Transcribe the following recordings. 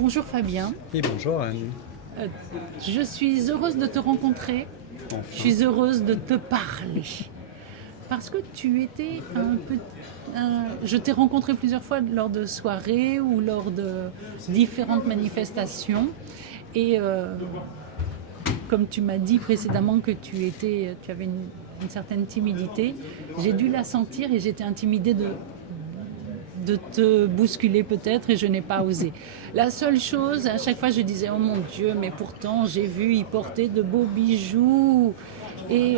Bonjour Fabien. Et bonjour Anne. Je suis heureuse de te rencontrer. Enfin. Je suis heureuse de te parler. Parce que tu étais je t'ai rencontré plusieurs fois lors de soirées ou lors de différentes manifestations. Et comme tu m'as dit précédemment que tu avais une certaine timidité, j'ai dû la sentir et j'étais intimidée de te bousculer peut-être et je n'ai pas osé. La seule chose, à chaque fois je disais oh mon Dieu, mais pourtant j'ai vu y porter de beaux bijoux. Et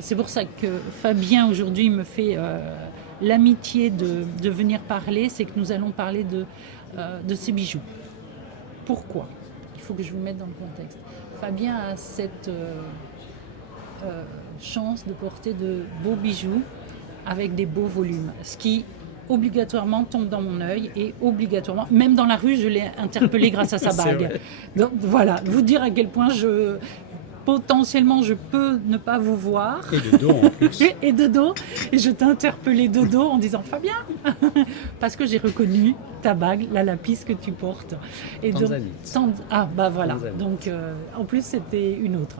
c'est pour ça que Fabien aujourd'hui me fait l'amitié de venir parler, c'est que nous allons parler de ces bijoux. Pourquoi ? Il faut que je vous mette dans le contexte. Fabien a cette chance de porter de beaux bijoux avec des beaux volumes, ce qui obligatoirement tombe dans mon œil et obligatoirement, même dans la rue, je l'ai interpellé grâce à sa bague. Donc voilà, vous dire à quel point potentiellement je peux ne pas vous voir. Et de dos en plus. Et de dos. Et je t'ai interpellé de dos en disant Fabien parce que j'ai reconnu ta bague, la lapis que tu portes. Et Tanzanite. Voilà. Tanzanite. Donc en plus c'était une autre.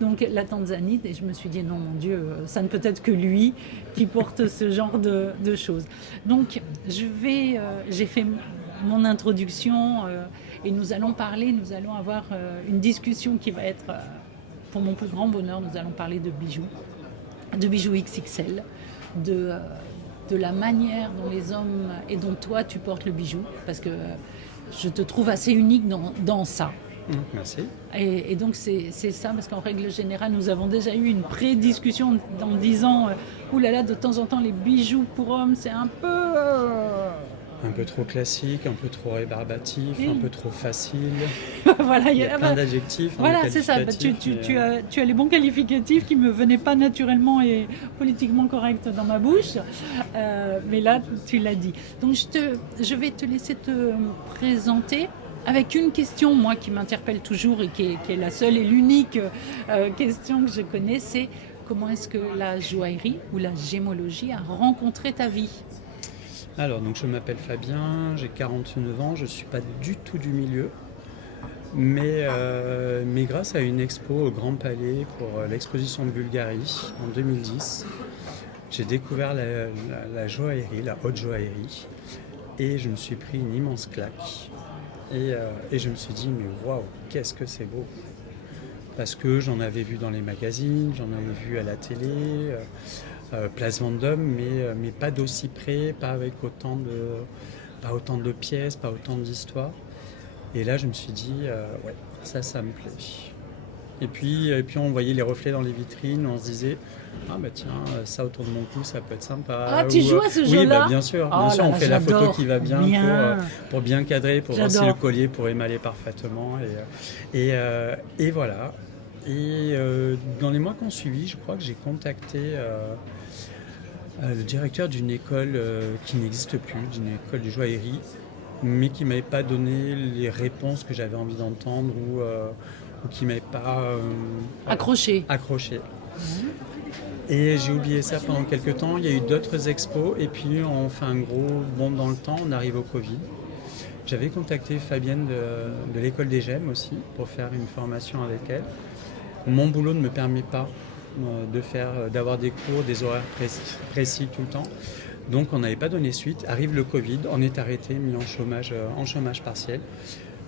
Donc la tanzanite, et je me suis dit non mon Dieu, ça ne peut être que lui qui porte ce genre de choses. Donc j'ai fait mon introduction et nous allons avoir une discussion qui va être pour mon plus grand bonheur, nous allons parler de bijoux XXL, de la manière dont les hommes et dont toi tu portes le bijou, parce que je te trouve assez unique dans ça. Merci. Et donc c'est ça, parce qu'en règle générale, nous avons déjà eu une pré-discussion en disant oulala, de temps en temps les bijoux pour hommes, c'est un peu... Un peu trop classique, un peu trop rébarbatif, un peu trop facile. Voilà, il y a plein d'adjectifs. Voilà, c'est ça. Tu as les bons qualificatifs qui ne me venaient pas naturellement et politiquement corrects dans ma bouche. Mais là, tu l'as dit. Donc, je vais te laisser te présenter avec une question, moi, qui m'interpelle toujours et qui est la seule et l'unique question que je connais, c'est comment est-ce que la joaillerie ou la gémologie a rencontré ta vie ? Alors, donc je m'appelle Fabien, j'ai 49 ans, je ne suis pas du tout du milieu, mais grâce à une expo au Grand Palais pour l'exposition de Bulgarie en 2010, j'ai découvert la joaillerie, la haute joaillerie, et je me suis pris une immense claque. Et je me suis dit, mais waouh, qu'est-ce que c'est beau! Parce que j'en avais vu dans les magazines, j'en avais vu à la télé... Place Vendôme, mais pas d'aussi près, pas avec autant de pièces, pas autant d'histoires. Et là, je me suis dit, ouais, ça me plaît. Et puis, on voyait les reflets dans les vitrines, on se disait, ah bah tiens, ça autour de mon cou, ça peut être sympa. Ah, tu joues à ce jeu-là ? Oui, bah, bien sûr, on fait la photo qui va bien. Pour bien cadrer, pour voir si le collier pour émaler parfaitement. Et voilà. Et dans les mois qui ont suivi, je crois que j'ai contacté le directeur d'une école qui n'existe plus, d'une école de joaillerie, mais qui ne m'avait pas donné les réponses que j'avais envie d'entendre ou qui ne m'avait pas accroché. Et j'ai oublié ça pendant quelques temps. Il y a eu d'autres expos et puis on fait un gros bond dans le temps, on arrive au Covid. J'avais contacté Fabienne de l'école des Gemmes aussi pour faire une formation avec elle. Mon boulot ne me permet pas d'avoir des cours, des horaires précis tout le temps. Donc on n'avait pas donné suite. Arrive le Covid, on est arrêté, mis en chômage partiel.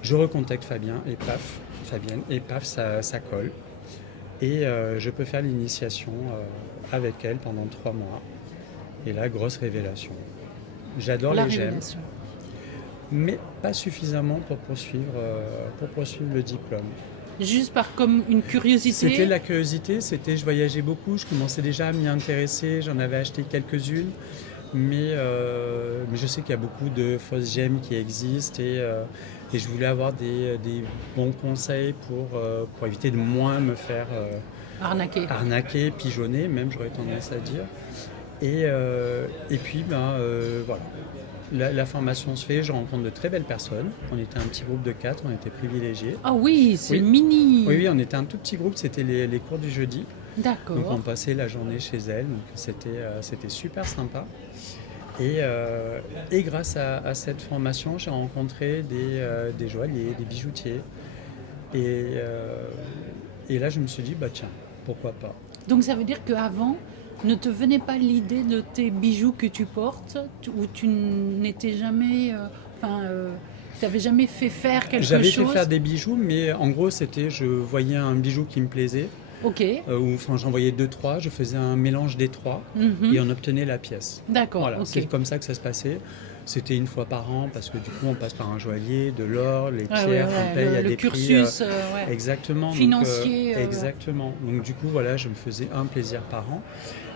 Je recontacte Fabienne et paf, ça colle. Et je peux faire l'initiation avec elle pendant 3 mois. Et là, grosse révélation. J'adore les gemmes, mais pas suffisamment pour poursuivre le diplôme. Juste comme une curiosité. C'était la curiosité, je voyageais beaucoup, je commençais déjà à m'y intéresser, j'en avais acheté quelques-unes, mais je sais qu'il y a beaucoup de fausses gemmes qui existent et je voulais avoir des bons conseils pour éviter de moins me faire arnaquer, pigeonner, même j'aurais tendance à dire. Et puis voilà. La formation se fait, je rencontre de très belles personnes. On était un petit groupe de 4, on était privilégiés. Ah oui, c'est mini. Oui, on était un tout petit groupe, c'était les cours du jeudi. D'accord. Donc on passait la journée chez elle, donc c'était super sympa. Et grâce à cette formation, j'ai rencontré des joailliers, des bijoutiers. Et, euh, et là, je me suis dit, bah tiens, pourquoi pas. Donc ça veut dire qu'avant, ne te venait pas l'idée de tes bijoux que tu portes, ou tu n'étais jamais, tu n'avais jamais fait faire quelque J'avais chose. fait faire des bijoux, mais en gros, je voyais un bijou qui me plaisait, Ok. j'en voyais deux, trois, je faisais un mélange des trois, Mhm. et on obtenait la pièce. D'accord. Voilà, Ok. c'est comme ça que ça se passait. C'était une fois par an, parce que du coup, on passe par un joaillier, de l'or, les Ouais, pierres ouais, qu'on paye le à des cursus, prix. ouais. Exactement. Financier, Donc, exactement. Donc du coup, voilà, je me faisais un plaisir par an,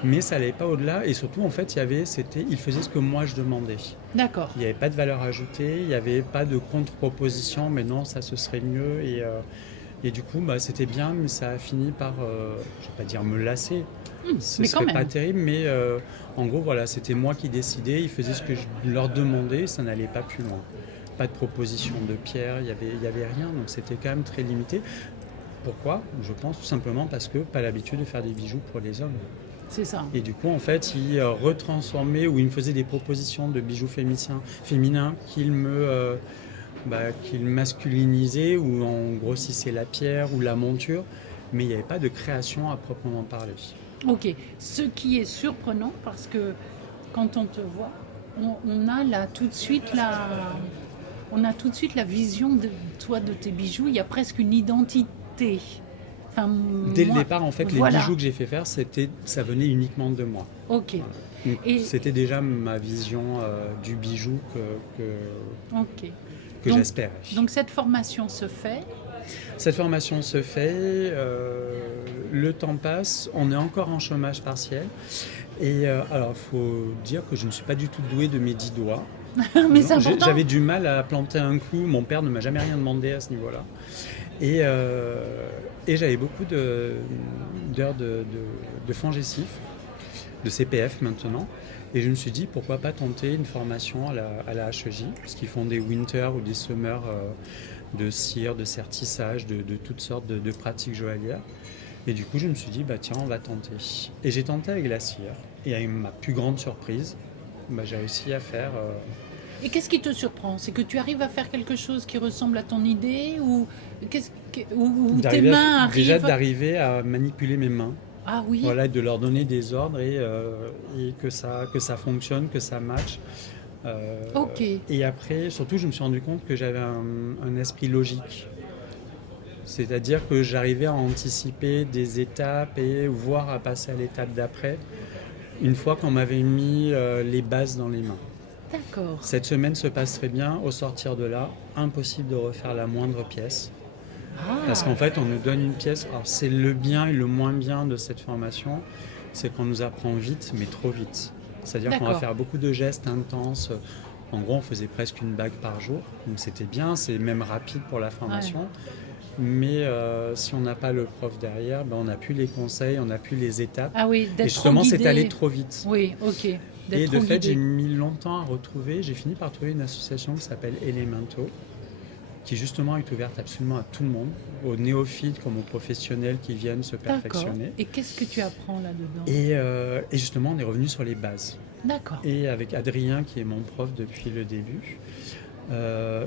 mais ça n'allait pas au-delà. Et surtout, en fait, il faisait ce que moi je demandais. D'accord. Il n'y avait pas de valeur ajoutée, il n'y avait pas de contre-proposition, mais non, ça ce serait mieux. Et du coup, bah, c'était bien, mais ça a fini par, je ne vais pas dire me lasser. Ce Mais serait quand pas même. terrible, mais en gros, voilà, c'était moi qui décidais, ils faisaient ce que je leur demandais, ça n'allait pas plus loin. Pas de proposition de pierre, il y avait rien, donc c'était quand même très limité. Pourquoi? Je pense tout simplement parce que pas l'habitude de faire des bijoux pour les hommes. C'est ça. Et du coup, en fait, ils retransformaient ou ils me faisaient des propositions de bijoux féminins qu'ils masculinisaient ou en grossissaient la pierre ou la monture, mais il n'y avait pas de création à proprement parler. Ok. Ce qui est surprenant, parce que quand on te voit, on a là tout de suite on a tout de suite la vision de toi, de tes bijoux. Il y a presque une identité. Enfin, Dès le moi, départ, en fait, voilà. les bijoux que j'ai fait faire, ça venait uniquement de moi. Ok. Voilà. Donc, Et- c'était déjà ma vision du bijou Ok. que Donc- j'espérais. Donc cette formation se fait. Cette formation se fait, le temps passe, on est encore en chômage partiel. Et alors, il faut dire que je ne suis pas du tout doué de mes 10 doigts. Mais c'est Non, important. j'avais du mal à planter un clou, mon père ne m'a jamais rien demandé à ce niveau-là. Et j'avais beaucoup d'heures de fongécif, de CPF maintenant. Et je me suis dit, pourquoi pas tenter une formation à la HEJ, parce qu'ils font des winter ou des summer de cire, de sertissage, de toutes sortes de pratiques joaillières. Et du coup, je me suis dit, bah tiens, on va tenter. Et j'ai tenté avec la cire. Et à ma plus grande surprise, bah, j'ai réussi à faire... Et qu'est-ce qui te surprend? C'est que tu arrives à faire quelque chose qui ressemble à ton idée, ou ou tes mains déjà arrivent. d'arriver à manipuler mes mains. Ah oui. Voilà, de leur donner des ordres et que ça fonctionne, que ça matche. Ok. Et après, surtout, je me suis rendu compte que j'avais un esprit logique. C'est-à-dire que j'arrivais à anticiper des étapes et voire à passer à l'étape d'après, une fois qu'on m'avait mis les bases dans les mains. D'accord. Cette semaine se passe très bien. Au sortir de là, impossible de refaire la moindre pièce. Ah. Parce qu'en fait, on nous donne une pièce. Alors, c'est le bien et le moins bien de cette formation, c'est qu'on nous apprend vite, mais trop vite. C'est-à-dire qu'on va D'accord. faire beaucoup de gestes intenses. En gros, on faisait presque une bague par jour. Donc, c'était bien, c'est même rapide pour la formation. Mais si on n'a pas le prof derrière, ben, on n'a plus les conseils, on n'a plus les étapes. Ah oui, Et d'être justement, trop c'est guidé. allé trop vite. Oui, ok. Et D'être de trop fait, guidé. j'ai mis longtemps à retrouver. J'ai fini par trouver une association qui s'appelle Elemento, qui justement est ouverte absolument à tout le monde, aux néophytes comme aux professionnels qui viennent se D'accord. perfectionner. Et qu'est-ce que tu apprends là-dedans? Et justement, on est revenu sur les bases. D'accord. Et avec Adrien, qui est mon prof depuis le début,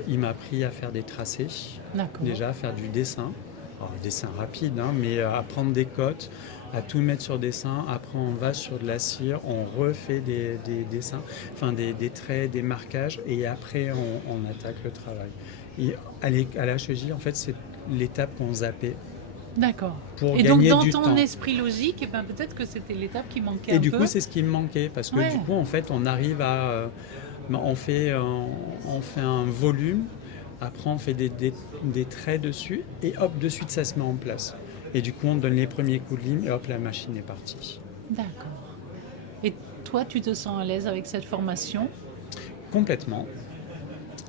il m'a appris à faire des tracés, D'accord. déjà à faire du dessin. Alors, le dessin rapide, hein, mais à prendre des cotes, à tout mettre sur dessin. Après, on va sur de la cire, on refait des dessins, enfin des traits, des marquages, et après, on attaque le travail. Et à la HEJ, en fait, c'est l'étape qu'on zappait D'accord. pour Et donc gagner dans du ton temps. esprit logique, eh ben, peut-être que c'était l'étape qui manquait Et un du peu. coup, c'est ce qui me manquait, parce que Ouais. du coup, en fait, on arrive à... on fait un volume, après on fait des traits dessus, et hop, de suite, ça se met en place. Et du coup, on donne les premiers coups de ligne, et hop, la machine est partie. D'accord. Et toi, tu te sens à l'aise avec cette formation Complètement.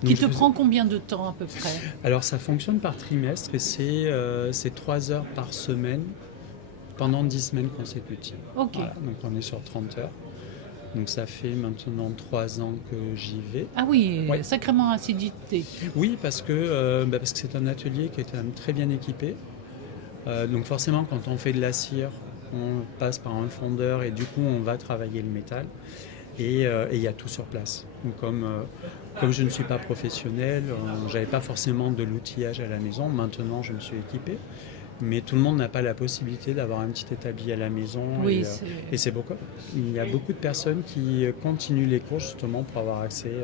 qui Donc, te je prend combien de temps à peu près? Alors, ça fonctionne par trimestre, et c'est 3 heures par semaine, pendant 10 semaines consécutives. Ok. Voilà, donc on est sur 30 heures. Donc ça fait maintenant 3 ans que j'y vais. Ah oui, Ouais. sacrément assiduité. Oui, parce que c'est un atelier qui est quand même très bien équipé. Donc forcément, quand on fait de la cire, on passe par un fondeur et du coup, on va travailler le métal. et il y a tout sur place. Donc, comme je ne suis pas professionnel, je n'avais pas forcément de l'outillage à la maison. Maintenant, je me suis équipé. Mais tout le monde n'a pas la possibilité d'avoir un petit établi à la maison. Oui, et c'est pourquoi il y a beaucoup de personnes qui continuent les cours justement pour avoir accès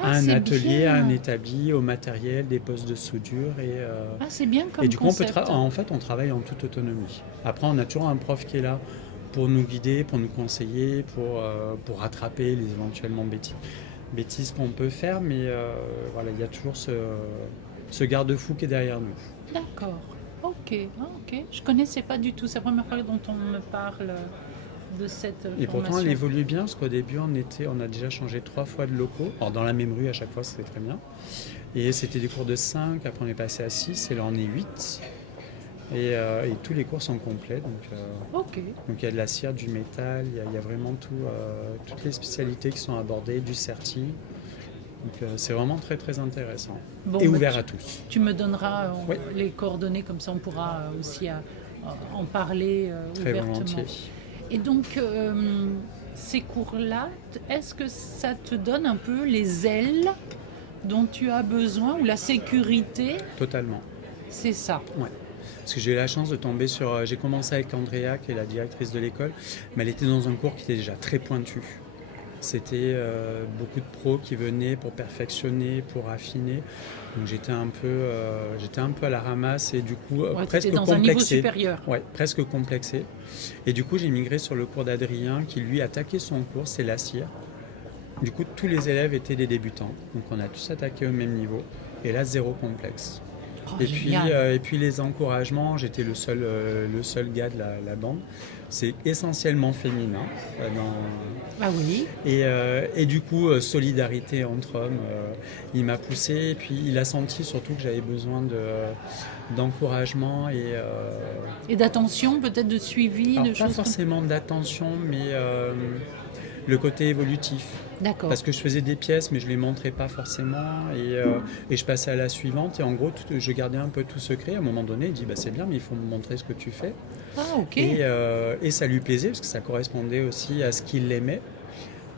à un atelier, bien. à un établi, au matériel, des postes de soudure. C'est bien comme et du coup, concept. en fait, on travaille en toute autonomie. Après, on a toujours un prof qui est là pour nous guider, pour nous conseiller, pour rattraper les éventuellement bêtises qu'on peut faire. Mais voilà, il y a toujours ce garde-fou qui est derrière nous. D'accord. Ok. Je connaissais pas du tout. C'est la première fois dont on me parle de cette formation. Et pourtant, elle évolue bien, parce qu'au début, on a déjà changé 3 fois de locaux. Alors, dans la même rue, à chaque fois, c'était très bien. Et c'était des cours de 5, après on est passé à 6, et là on est 8. Et tous les cours sont complets. Donc il y a de la cire, du métal, il y a vraiment toutes les spécialités qui sont abordées, du certi. Donc c'est vraiment très très intéressant. Et ouvert à tous. Tu me donneras les coordonnées, comme ça on pourra aussi en parler très ouvertement. Volontiers. Et donc ces cours-là, est-ce que ça te donne un peu les ailes dont tu as besoin, ou la sécurité? Totalement. C'est ça. Ouais. Parce que j'ai eu la chance de tomber sur... J'ai commencé avec Andrea, qui est la directrice de l'école, mais elle était dans un cours qui était déjà très pointu. C'était beaucoup de pros qui venaient pour perfectionner, pour affiner. Donc j'étais un peu à la ramasse et du coup presque dans complexé. Un niveau supérieur. Ouais, presque complexé. Et du coup j'ai migré sur le cours d'Adrien qui lui attaquait son cours, c'est la cire. Du coup tous les élèves étaient des débutants. Donc on a tous attaqué au même niveau. Et là zéro complexe. Et puis les encouragements, j'étais le seul gars de la bande. C'est essentiellement féminin. Ah oui. Et du coup, solidarité entre hommes, il m'a poussé. Et puis il a senti surtout que j'avais besoin d'encouragement et d'attention, peut-être de suivi. Alors, pas forcément d'attention, mais le côté évolutif. D'accord. Parce que je faisais des pièces, mais je ne les montrais pas forcément. Et je passais à la suivante. Et en gros, je gardais un peu tout secret. À un moment donné, il dit c'est bien, mais il faut me montrer ce que tu fais. Ah, ok. Et ça lui plaisait, parce que ça correspondait aussi à ce qu'il aimait.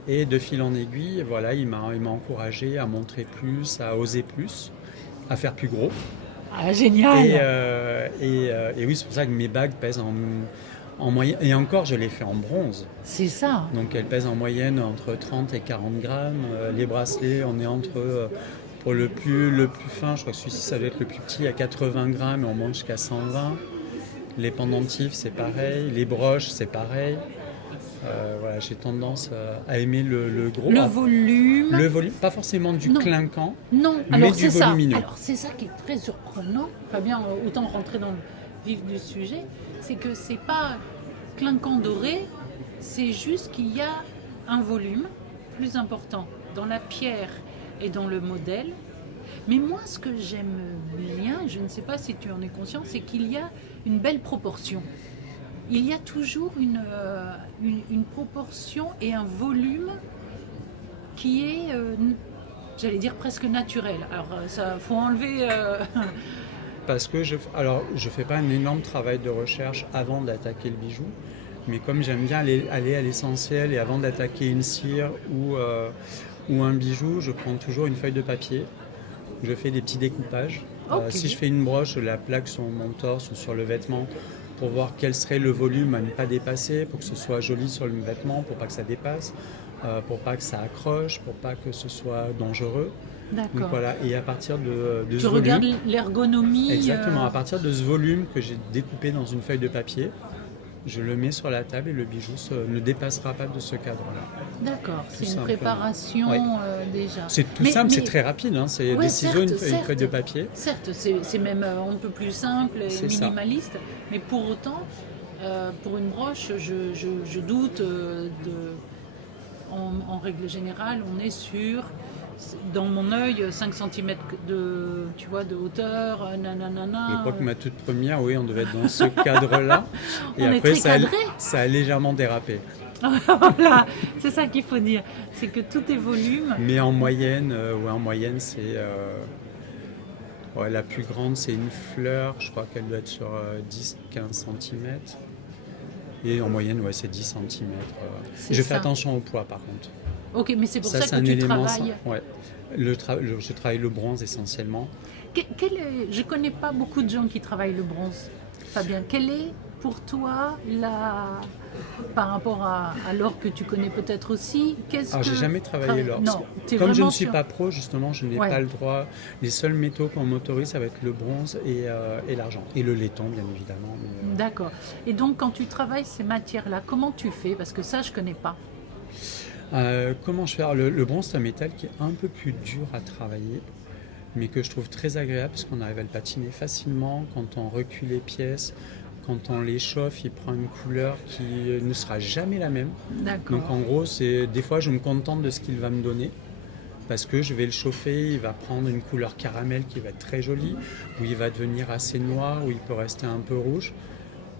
Et de fil en aiguille, voilà, il m'a encouragé à montrer plus, à oser plus, à faire plus gros. Ah, génial. Et oui, c'est pour ça que mes bagues pèsent en moyenne, et encore je l'ai fait en bronze. C'est ça. Donc elles pèsent en moyenne entre 30 et 40 grammes. Les bracelets, on est entre, pour le plus fin, je crois que celui-ci ça doit être le plus petit, à 80 grammes et on monte jusqu'à 120. Les pendentifs c'est pareil, les broches c'est pareil. Voilà, j'ai tendance à aimer le gros. Le volume. Le volume, pas forcément du clinquant, non. mais Alors, du volumineux. Alors c'est ça qui est très surprenant. Fabien, autant rentrer dans le vif du sujet, c'est que c'est pas clinquant doré, c'est juste qu'il y a un volume plus important dans la pierre et dans le modèle. Mais moi, ce que j'aime bien, je ne sais pas si tu en es conscient, c'est qu'il y a une belle proportion. Il y a toujours une proportion et un volume qui est, j'allais dire, presque naturel. Alors, ça faut enlever... Parce que je fais pas un énorme travail de recherche avant d'attaquer le bijou, mais comme j'aime bien aller à l'essentiel et avant d'attaquer une cire ou un bijou, je prends toujours une feuille de papier, je fais des petits découpages. Okay. Si je fais une broche, je la plaque sur mon torse ou sur le vêtement pour voir quel serait le volume à ne pas dépasser, pour que ce soit joli sur le vêtement, pour pas que ça dépasse, pour pas que ça accroche, pour pas que ce soit dangereux. D'accord. Donc voilà, et à partir de ce volume... Tu regardes l'ergonomie. Exactement, à partir de ce volume que j'ai découpé dans une feuille de papier, je le mets sur la table et le bijou ne dépassera pas de ce cadre-là. D'accord, c'est une préparation déjà. C'est tout simple, c'est très rapide, hein, c'est des ciseaux, une feuille de papier. Certes, c'est même un peu plus simple et minimaliste, mais pour autant, pour une broche, je doute en règle générale, on est sur... Dans mon œil, 5 cm de hauteur, nanana. Je crois que ma toute première, oui, on devait être dans ce cadre-là. Et après, ça a légèrement dérapé. Voilà, c'est ça qu'il faut dire. C'est que tout est volume. Mais en moyenne, c'est... la plus grande, c'est une fleur. Je crois qu'elle doit être sur 10-15 cm. Et en moyenne, ouais, c'est 10 cm. C'est Je ça. fais attention au poids, par contre. Ok, mais c'est pour ça C'est que un tu élément. travailles. Ouais. Je travaille le bronze essentiellement. Je connais pas beaucoup de gens qui travaillent le bronze. Fabien, quelle est pour toi par rapport à l'or que tu connais peut-être aussi, Alors, j'ai jamais travaillé l'or. Non, t'es Comme je vraiment ne suis sur- pas pro, justement, je n'ai Ouais. pas le droit. Les seuls métaux qu'on m'autorise, ça va être le bronze et l'argent. Et le laiton, bien évidemment. Mais, D'accord. Et donc, quand tu travailles ces matières-là, comment tu fais? Parce que ça, je connais pas. comment je fais? Alors, le bronze, c'est un métal qui est un peu plus dur à travailler, mais que je trouve très agréable parce qu'on arrive à le patiner facilement. Quand on recule les pièces, quand on les chauffe, il prend une couleur qui ne sera jamais la même. D'accord. Donc en gros, des fois, je me contente de ce qu'il va me donner. Parce que je vais le chauffer, il va prendre une couleur caramel qui va être très jolie, ou il va devenir assez noir, ou il peut rester un peu rouge.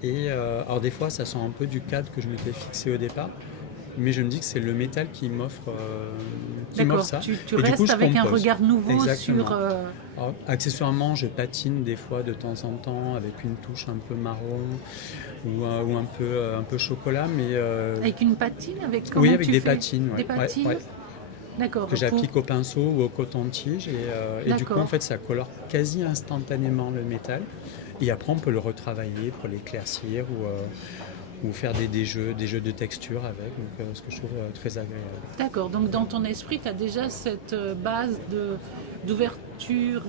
Et alors des fois, ça sort un peu du cadre que je m'étais fixé au départ, mais je me dis que c'est le métal qui m'offre D'accord. ça. Tu Et du restes coup, je avec un compose. regard nouveau Exactement. sur. Alors, accessoirement, je patine des fois de temps en temps avec une touche un peu marron ou un peu chocolat, mais Avec une patine, comment oui, avec tu des fais patines, Des ouais, patines. ouais. D'accord. Que j'applique au pinceau ou au coton-tige et du coup D'accord. en fait ça colore quasi instantanément le métal et après on peut le retravailler pour l'éclaircir ou faire des jeux de texture avec, donc ce que je trouve très agréable. D'accord. Donc, dans ton esprit, tu as déjà cette base d'ouverture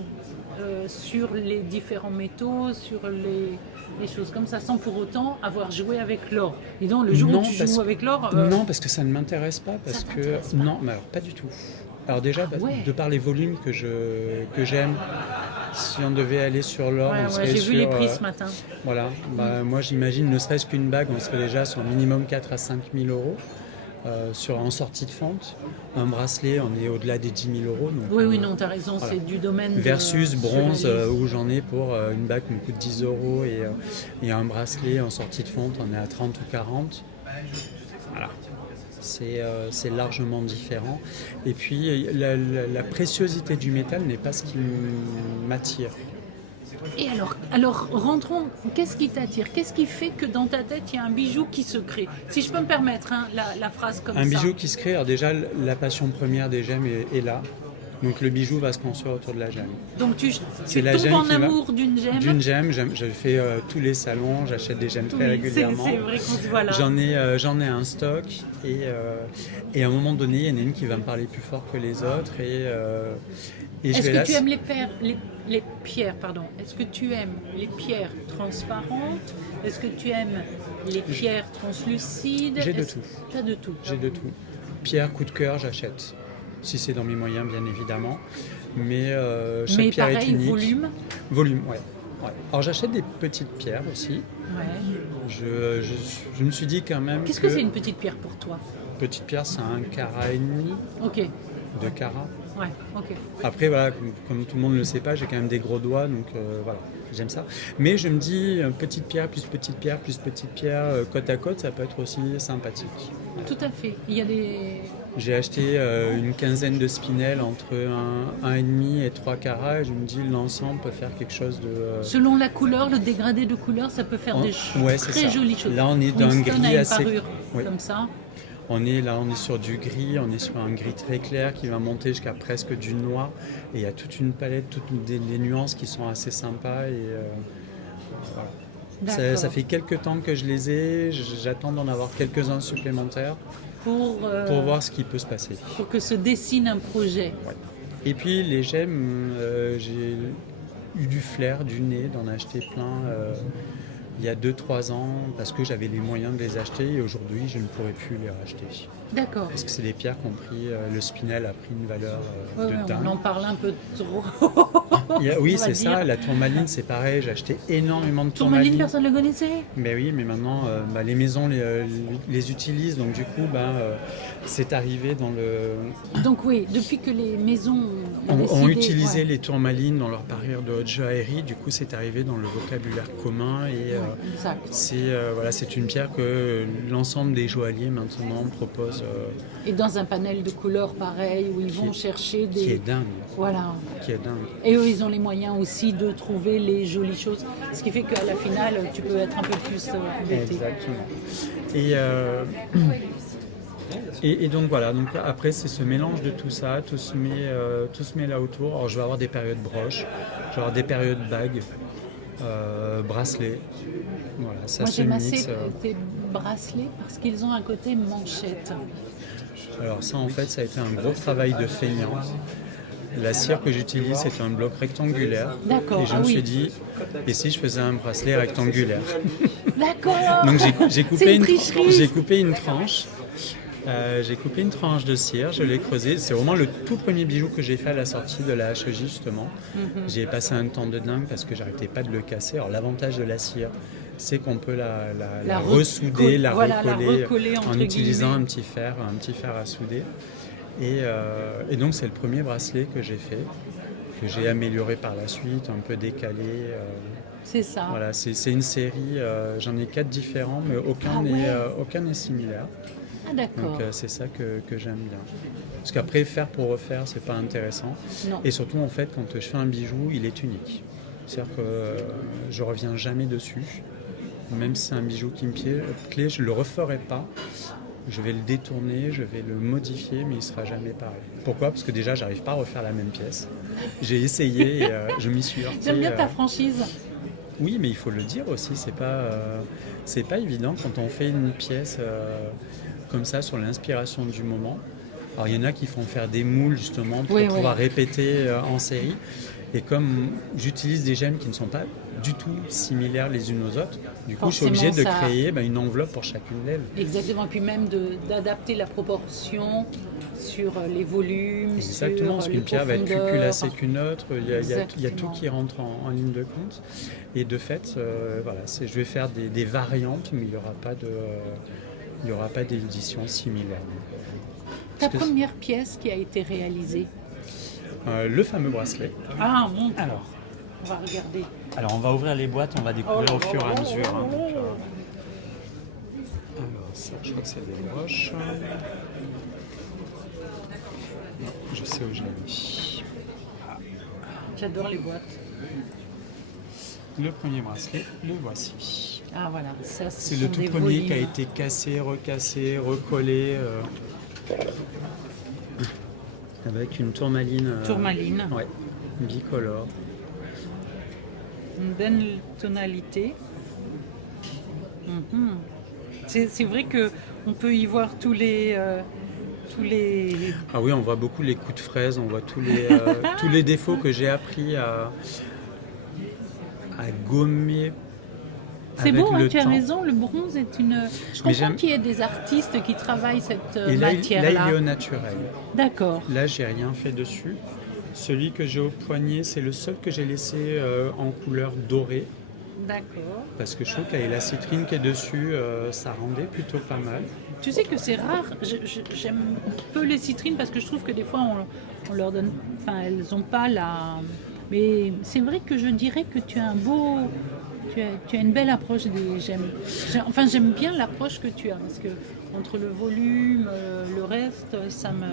sur les différents métaux, sur les choses comme ça, sans pour autant avoir joué avec l'or. Et donc, le jour Non, où tu parce joues que- avec l'or. Non, parce que ça ne m'intéresse pas, parce que t'intéresse pas. non, mais alors pas du tout. Alors déjà, ouais. de par les volumes que j'aime, si on devait aller sur l'or, Ouais, on ouais, serait j'ai sur, vu les prix ce matin. voilà, moi j'imagine ne serait-ce qu'une bague, on serait déjà sur minimum 4 à 5 000 euros en sortie de fonte. Un bracelet, on est au-delà des 10 000 euros. Donc, Oui, non, tu as raison, voilà. c'est du domaine. Versus bronze, sur la liste. où j'en ai pour une bague qui me coûte 10 euros et un bracelet en sortie de fonte, on est à 30 ou 40. Voilà. C'est largement différent. Et puis la préciosité du métal n'est pas ce qui m'attire. Et alors, rentrons, qu'est-ce qui t'attire? Qu'est-ce qui fait que dans ta tête, il y a un bijou qui se crée? Si je peux me permettre la phrase comme ça. Un bijou qui se crée, alors déjà la passion première des gemmes est là. Donc le bijou va se construire autour de la gemme. Donc tu la tombes gemme en qui va- amour d'une gemme. D'une gemme, je fais tous les salons, j'achète des gemmes très Oui, régulièrement. c'est vrai qu'on se voit là. J'en ai un stock et à un moment donné, il y en a une qui va me parler plus fort que les autres et je Est-ce vais que là. tu aimes les pierres, pardon. Est-ce que tu aimes les pierres transparentes? Est-ce que tu aimes les pierres translucides? J'ai de tout. Tu as de tout. J'ai de tout. Pierre, coup de cœur, j'achète. Si c'est dans mes moyens, bien évidemment. Mais chaque Mais pierre est pareil, unique. volume. Ouais. Alors j'achète des petites pierres aussi. Ouais. Je me suis dit quand même Qu'est-ce que c'est une petite pierre pour toi? petite pierre, c'est 1,5 carat, Ok. 2 carats. Ouais, ok. Après, voilà, comme tout le monde ne le sait pas, j'ai quand même des gros doigts, donc voilà, j'aime ça. Mais je me dis, petite pierre, plus petite pierre, plus petite pierre, côte à côte, ça peut être aussi sympathique. Tout à fait. Il y a des. J'ai acheté une quinzaine de spinels entre 1,5 et 3 carats, et je me dis, l'ensemble peut faire quelque chose de... Selon la couleur, le dégradé de couleur, ça peut faire des ouais, c'est très ça. jolies choses. Là, on est d'un Winston gris a une assez- parure oui. comme ça. On est sur du gris, on est sur un gris très clair qui va monter jusqu'à presque du noir. Et il y a toute une palette, toutes des nuances qui sont assez sympas. Et voilà. D'accord. Ça fait quelques temps que je les ai, j'attends d'en avoir quelques-uns supplémentaires Pour voir ce qui peut se passer. pour que se dessine un projet. Ouais. Et puis les gemmes, j'ai eu du flair, du nez, d'en acheter plein il y a 2-3 ans parce que j'avais les moyens de les acheter et aujourd'hui je ne pourrais plus les racheter. D'accord. Parce que c'est des pierres qui ont pris, le spinel a pris une valeur Ouais, de ouais, dingue. on en parle un peu trop. Oui, on va c'est dire. ça, la tourmaline c'est pareil, j'ai acheté énormément de Tourmaline, tourmalines. personne ne le connaissait. Mais oui, mais maintenant les maisons les utilisent, donc du coup c'est arrivé dans le... Donc oui, depuis que les maisons ont ont décidé, utilisé ouais. les tourmalines dans leur parure de haute joaillerie, du coup c'est arrivé dans le vocabulaire commun et Ouais, exact. c'est une pierre que l'ensemble des joailliers maintenant proposent, Et dans un panel de couleurs pareil, où ils vont chercher qui est des. dingue, Voilà. qui est dingue. Et oui, ils ont les moyens aussi de trouver les jolies choses. Ce qui fait qu'à la finale, tu peux être un peu plus embêté. Exactement. Et donc voilà, donc après c'est ce mélange de tout ça, tout se met là autour. Alors je vais avoir des périodes broches, je vais avoir des périodes bagues, bracelets. Voilà, ça Moi, se j'aime mixe. assez tes bracelets parce qu'ils ont un côté manchette. Alors ça en fait ça a été un gros travail de feignant. La cire que j'utilise c'est un bloc rectangulaire. D'accord, Et je me suis dit, et si je faisais un bracelet rectangulaire? D'accord. Donc j'ai C'est coupé, une tricherie. j'ai coupé une tranche. J'ai coupé une tranche de cire, je l'ai creusée. C'est vraiment le tout premier bijou que j'ai fait à la sortie de la HEJ justement. J'ai passé un temps de dingue parce que j'arrêtais pas de le casser. Alors l'avantage de la cire, c'est qu'on peut la ressouder, la recoller en utilisant un petit fer à souder. Et donc c'est le premier bracelet que j'ai fait, que j'ai amélioré par la suite, un peu décalé. C'est ça. Voilà, c'est une série, j'en ai 4 différents, mais aucun n'est similaire. Ah d'accord. Donc c'est ça que j'aime bien. Parce qu'après, faire pour refaire, c'est pas intéressant. Non. Et surtout, en fait, quand je fais un bijou, il est unique. C'est-à-dire que je reviens jamais dessus. Même si c'est un bijou qui me plaît, je le referai pas. Je vais le détourner, je vais le modifier, mais il sera jamais pareil. Pourquoi? Parce que déjà, j'arrive pas à refaire la même pièce. J'ai essayé et je m'y suis heurté. J'aime bien ta franchise. Oui, mais il faut le dire aussi, c'est pas évident quand on fait une pièce comme ça sur l'inspiration du moment. Alors il y en a qui font faire des moules justement pour pouvoir répéter en série. Et comme j'utilise des gemmes qui ne sont pas du tout similaires les unes aux autres, du coup Forcément, je suis obligé de ça... créer une enveloppe pour chacune d'elles. Exactement, et puis même d'adapter la proportion sur les volumes, Exactement, parce sur qu'une les pierre va être plus profondeurs. cuirassée qu'une autre, il y a Exactement. tout qui rentre en ligne de compte. Et de fait, voilà, je vais faire des variantes, mais il n'y aura pas d'édition similaire. Ta première pièce qui a été réalisée? Le fameux bracelet. Ah, bon. Alors, On va regarder. on va ouvrir les boîtes, on va découvrir au fur et à mesure. Hein, donc, alors ça, je crois que c'est des broches. Non, je sais où je l'ai mis. J'adore les boîtes. Le premier bracelet, le voici. Ah voilà, ça C'est le tout premier qui a été cassé, recassé, recollé. Avec une tourmaline. Tourmaline. Ouais, bicolore. Une belle tonalité. Mhm. C'est vrai qu'on peut y voir tous les... Ah oui, on voit beaucoup les coups de fraise, on voit tous les défauts que j'ai appris à gommer. C'est beau, hein, tu as temps. raison, le bronze est une... Je comprends qu'il y ait des artistes qui travaillent cette Et là, matière-là. là, il est au naturel. D'accord. Là, j'ai rien fait dessus. Celui que j'ai au poignet, c'est le seul que j'ai laissé en couleur dorée. D'accord. Parce que je trouve qu'avec la citrine qui est dessus, ça rendait plutôt pas mal. Tu sais que c'est rare, j'aime peu les citrines parce que je trouve que des fois on leur donne... Enfin, elles n'ont pas la... Mais c'est vrai que je dirais que tu as un beau... Tu as une belle approche des gemmes. J'aime bien l'approche que tu as parce que entre le volume, le reste, ça me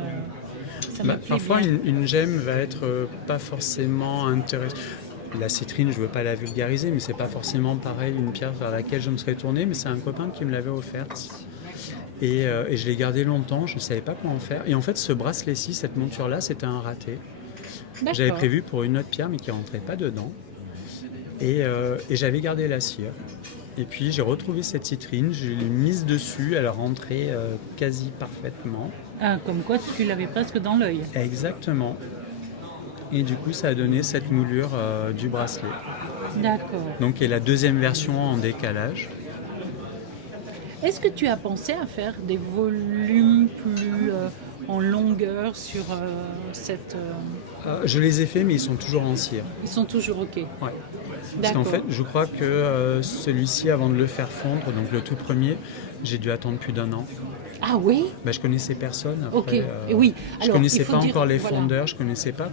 plaît parfois, bien. une gemme va être pas forcément intéressante. La citrine, je ne veux pas la vulgariser, mais c'est pas forcément pareil une pierre vers laquelle je me serais tourné, mais c'est un copain qui me l'avait offerte. Et je l'ai gardé longtemps, je ne savais pas quoi en faire. Et en fait, ce bracelet-ci, cette monture-là, c'était un raté. D'accord. J'avais prévu pour une autre pierre, mais qui ne rentrait pas dedans. Et j'avais gardé la cire. Et puis j'ai retrouvé cette citrine, je l'ai mise dessus, elle rentrait quasi parfaitement. Ah, comme quoi tu l'avais presque dans l'œil. Exactement. Et du coup, ça a donné cette moulure du bracelet. D'accord. Donc, qui est la deuxième version en décalage. Est-ce que tu as pensé à faire des volumes plus en longueur sur cette... Je les ai faits, mais ils sont toujours en cire. Ils sont toujours OK. Ouais. Parce D'accord. qu'en fait, je crois que celui-ci, avant de le faire fondre, donc le tout premier, j'ai dû attendre plus d'1 an. Ah oui? Je connaissais personne. Après, OK. Et oui. Je Alors, connaissais il faut pas dire, encore les voilà. fondeurs, je connaissais pas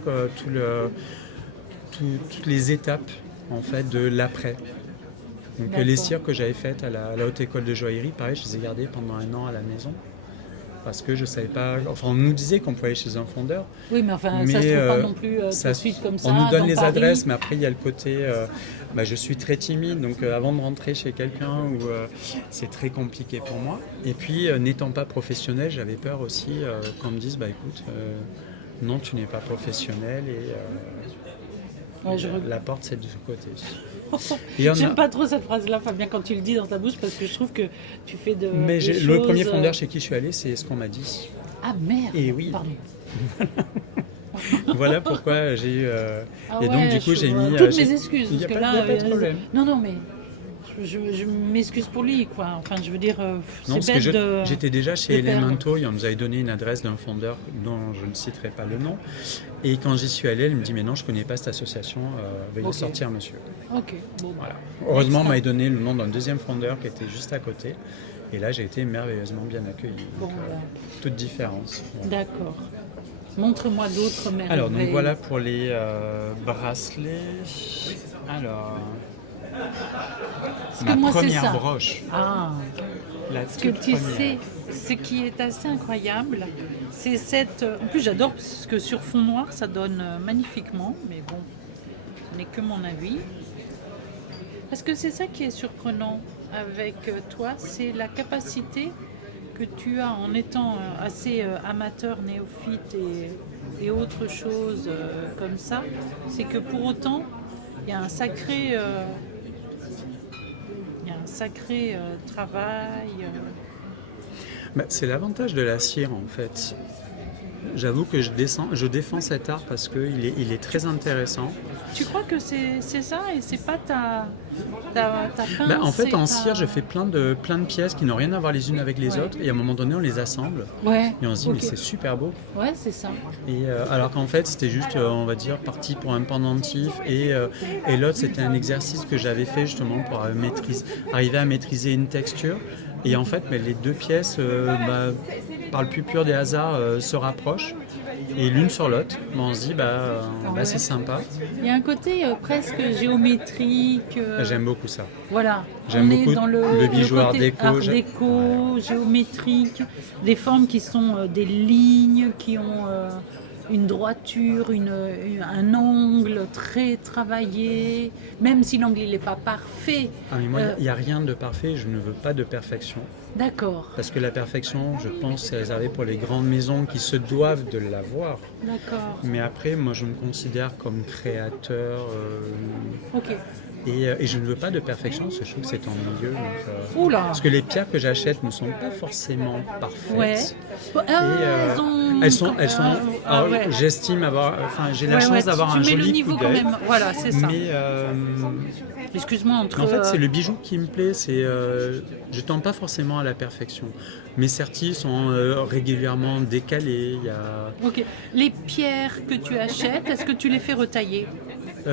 toutes les étapes en fait de l'après. Donc D'accord. les cires que j'avais faites à la Haute École de Joaillerie, pareil, je les ai gardées pendant 1 an à la maison. parce que je savais pas. Enfin, on nous disait qu'on pouvait aller chez un fondeur. Oui, mais enfin, ça se trouve pas non plus tout de suite comme ça. On nous donne dans les Paris. adresses, mais après il y a le côté. Je suis très timide, donc avant de rentrer chez quelqu'un, c'est très compliqué pour moi. Et puis, n'étant pas professionnel, j'avais peur aussi qu'on me dise, écoute, non, tu n'es pas professionnel et la porte c'est de ce côté. J'aime pas trop cette phrase-là, Fabien, quand tu le dis dans ta bouche, parce que je trouve que tu fais de. Mais des le choses, premier fondeur chez qui je suis allé, c'est ce qu'on m'a dit. Ah merde. Et oui. Pardon. Voilà pourquoi j'ai eu. Et donc du coup j'ai mis. Toutes mes excuses. Il n'y a parce pas de problème. Non, mais je m'excuse pour lui, quoi. Enfin, je veux dire, non, c'est bête de. J'étais déjà chez de perdre. Elemento et on nous avait donné une adresse d'un fondeur dont je ne citerai pas le nom. Et quand j'y suis allé, elle me dit mais non, je ne connais pas cette association, veuillez sortir, monsieur. Ok. Bon. Voilà. Heureusement, on m'avait donné le nom d'un deuxième fondeur qui était juste à côté. Et là, j'ai été merveilleusement bien accueilli. Donc, toute différence. Voilà. D'accord. Montre-moi d'autres merveilles. Alors, donc voilà pour les bracelets. Alors, Parce que ma moi, c'est première ça. broche. Ah. La Ce que toute tu première. sais, ce qui est assez incroyable, c'est cette. En plus, j'adore parce que sur fond noir, ça donne magnifiquement, mais bon, ce n'est que mon avis. Parce que c'est ça qui est surprenant avec toi, c'est la capacité que tu as en étant assez amateur, néophyte et autre chose comme ça. C'est que pour autant, il y a un sacré. Travail. C'est l'avantage de la cire en fait. J'avoue que je défends cet art parce qu'il est très intéressant. Tu crois que c'est ça et c'est pas ta pince? En fait, en cire, je fais plein de pièces qui n'ont rien à voir les unes avec les autres et à un moment donné, on les assemble. Ouais. Et on se dit, mais c'est super beau. Ouais, c'est ça. Et alors qu'en fait, c'était juste, on va dire, parti pour un pendentif et l'autre, c'était un exercice que j'avais fait justement pour arriver à maîtriser une texture. Et en fait, les deux pièces, par le plus pur des hasards, se rapprochent. Et l'une sur l'autre, on se dit, c'est sympa. Il y a un côté presque géométrique. J'aime beaucoup ça. Voilà. J'aime on beaucoup est dans le bijou côté art déco. Géométrique, des formes qui sont des lignes, qui ont une droiture, un angle très travaillé, même si l'angle n'est pas parfait. Ah, mais moi, il n'y a rien de parfait, je ne veux pas de perfection. D'accord. Parce que la perfection, je pense, c'est réservé pour les grandes maisons qui se doivent de l'avoir. D'accord. Mais après, moi, je me considère comme créateur. Ok. Et je ne veux pas de perfection, parce que je trouve que c'est ennuyeux. Oula. Parce que les pierres que j'achète ne sont pas forcément parfaites. Ouais. Elles sont. J'estime avoir. Enfin, j'ai la chance d'avoir un joli coup d'œil. Tu mets le niveau quand même. Voilà, c'est ça. Mais excuse-moi en fait, c'est le bijou qui me plaît. Je tends pas forcément à la perfection. Mes sertis sont régulièrement décalés. Ok. Les pierres que tu achètes, est-ce que tu les fais retailler?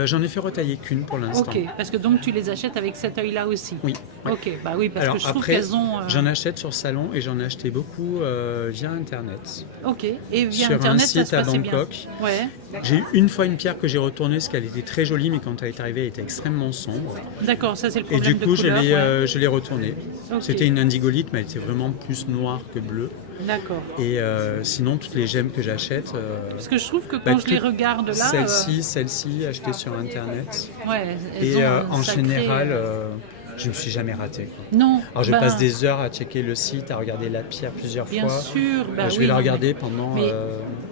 J'en ai fait retailler qu'une pour l'instant. Ok, parce que donc tu les achètes avec cet œil-là aussi. Oui. Ouais. Ok, oui, parce alors, que je trouve après, qu'elles ont. J'en achète sur salon et j'en ai acheté beaucoup via Internet. Ok, et via sur Internet, un site ça se à passait Bangkok. bien. Ouais. J'ai eu une fois une pierre que j'ai retournée parce qu'elle était très jolie, mais quand elle est arrivée, elle était extrêmement sombre. D'accord, ça c'est le Et problème du coup, de couleur, je l'ai retournée. Ok. C'était une indigolite, mais elle était vraiment plus noire que bleue. D'accord. Et sinon, toutes les gemmes que j'achète. Parce que je trouve que quand je les regarde là. Celle-ci, achetée sur Internet. Ouais, et en sacré... général, je ne me suis jamais ratée. Non. Alors je passe des heures à checker le site, à regarder la pierre plusieurs fois. Bien sûr. Je vais la regarder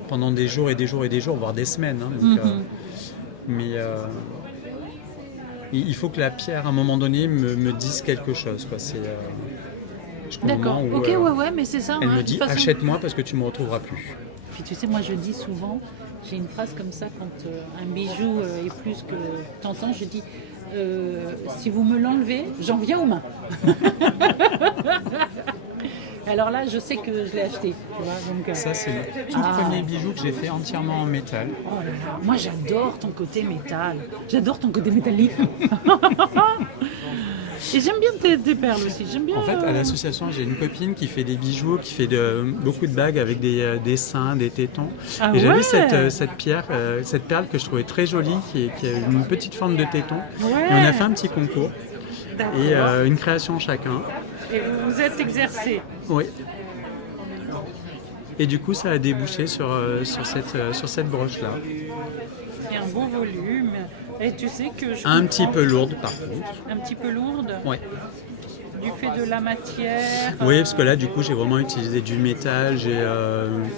pendant des jours et des jours et des jours, voire des semaines. Donc, mais il faut que la pierre, à un moment donné, me dise quelque chose. Quoi. D'accord. Ok, mais c'est ça. Elle me dit, achète-moi parce que tu ne me retrouveras plus. Puis tu sais, moi je dis souvent, j'ai une phrase comme ça quand un bijou est plus que tentant, je dis, si vous me l'enlevez, j'en viens aux mains. Alors là, je sais que je l'ai acheté. Tu vois, donc, ça, c'est le tout premier bijou que j'ai fait entièrement en métal. Oh là là. Moi, j'adore ton côté métal. J'adore ton côté métallique. Et j'aime bien tes perles aussi. J'aime bien. En fait, à l'association, j'ai une copine qui fait des bijoux, qui fait beaucoup de bagues avec des seins, des tétons. Ah et j'avais cette perle que je trouvais très jolie, qui a une petite forme de téton. Ouais. Et on a fait un petit concours. D'accord. Et une création chacun. Et vous vous êtes exercés. Oui. Et du coup, ça a débouché sur cette broche-là. Il y a un beau volume. Et tu sais que je Un comprends- petit peu lourde, par contre. Un petit peu lourde Ouais. du fait de la matière. Oui, parce que là, du coup, j'ai vraiment utilisé du métal.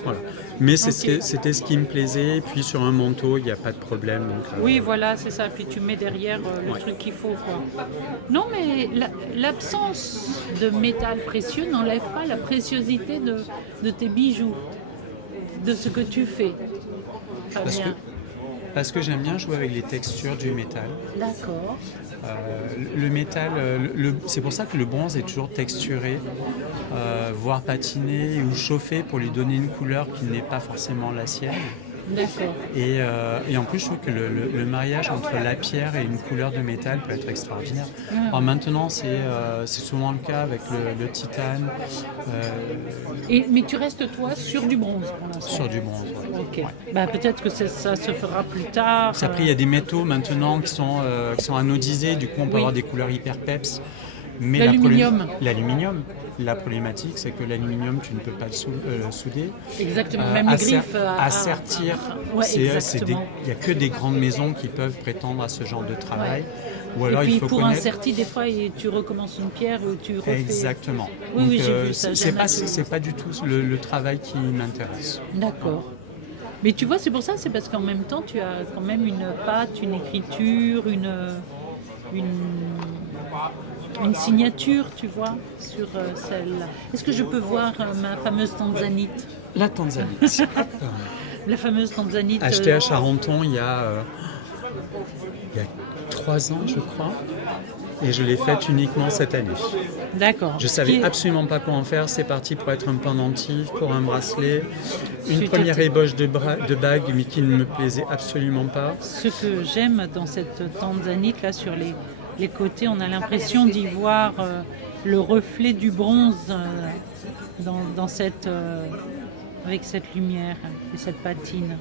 Voilà. Mais c'était ce qui me plaisait. Puis sur un manteau, il n'y a pas de problème. Donc, Oui, voilà, c'est ça. Puis tu mets derrière le Ouais. truc qu'il faut, quoi. Non, mais l'absence de métal précieux n'enlève pas la préciosité de tes bijoux, de ce que tu fais. Fabien. Parce que j'aime bien jouer avec les textures du métal. D'accord. Le métal, c'est pour ça que le bronze est toujours texturé, voire patiné ou chauffé pour lui donner une couleur qui n'est pas forcément la sienne. D'accord. Et en plus, je trouve que le mariage entre la pierre et une couleur de métal peut être extraordinaire. Ouais. Alors maintenant, c'est souvent le cas avec le titane, Mais tu restes, toi, sur du bronze pour l'instant. sur du bronze. Ouais. Ok. Bah, peut-être que ça se fera plus tard. Après, il y a des métaux maintenant qui sont anodisés, du coup, on peut Oui. avoir des couleurs hyper peps. Mais L'aluminium. L'aluminium. La problématique, c'est que l'aluminium, tu ne peux pas le souder. Exactement. Même les griffes. Assertir, Ouais, exactement. il n'y a que des grandes maisons qui peuvent prétendre à ce genre de travail. Ouais. Ou alors, et puis il faut pour connaître... un serti, des fois, tu recommences une pierre ou tu refais. Exactement. Oui, Donc, oui, j'ai vu ça. c'est pas du tout le travail qui m'intéresse. D'accord. Mais tu vois, c'est pour ça, c'est parce qu'en même temps, tu as quand même une patte, une écriture, une signature, tu vois, sur celle-là. Est-ce que je peux voir ma fameuse tanzanite? La tanzanite. La fameuse tanzanite. Achetée à Charenton il y a 3 ans, je crois. Et je l'ai faite uniquement cette année. D'accord. Je savais absolument pas quoi en faire. C'est parti pour être un pendentif, pour un bracelet. Une Tu première t'étais- ébauche de bague, mais qui ne me plaisait absolument pas. Ce que j'aime dans cette tanzanite, là, sur les côtés, on a l'impression d'y voir le reflet du bronze dans cette, avec cette lumière et cette patine.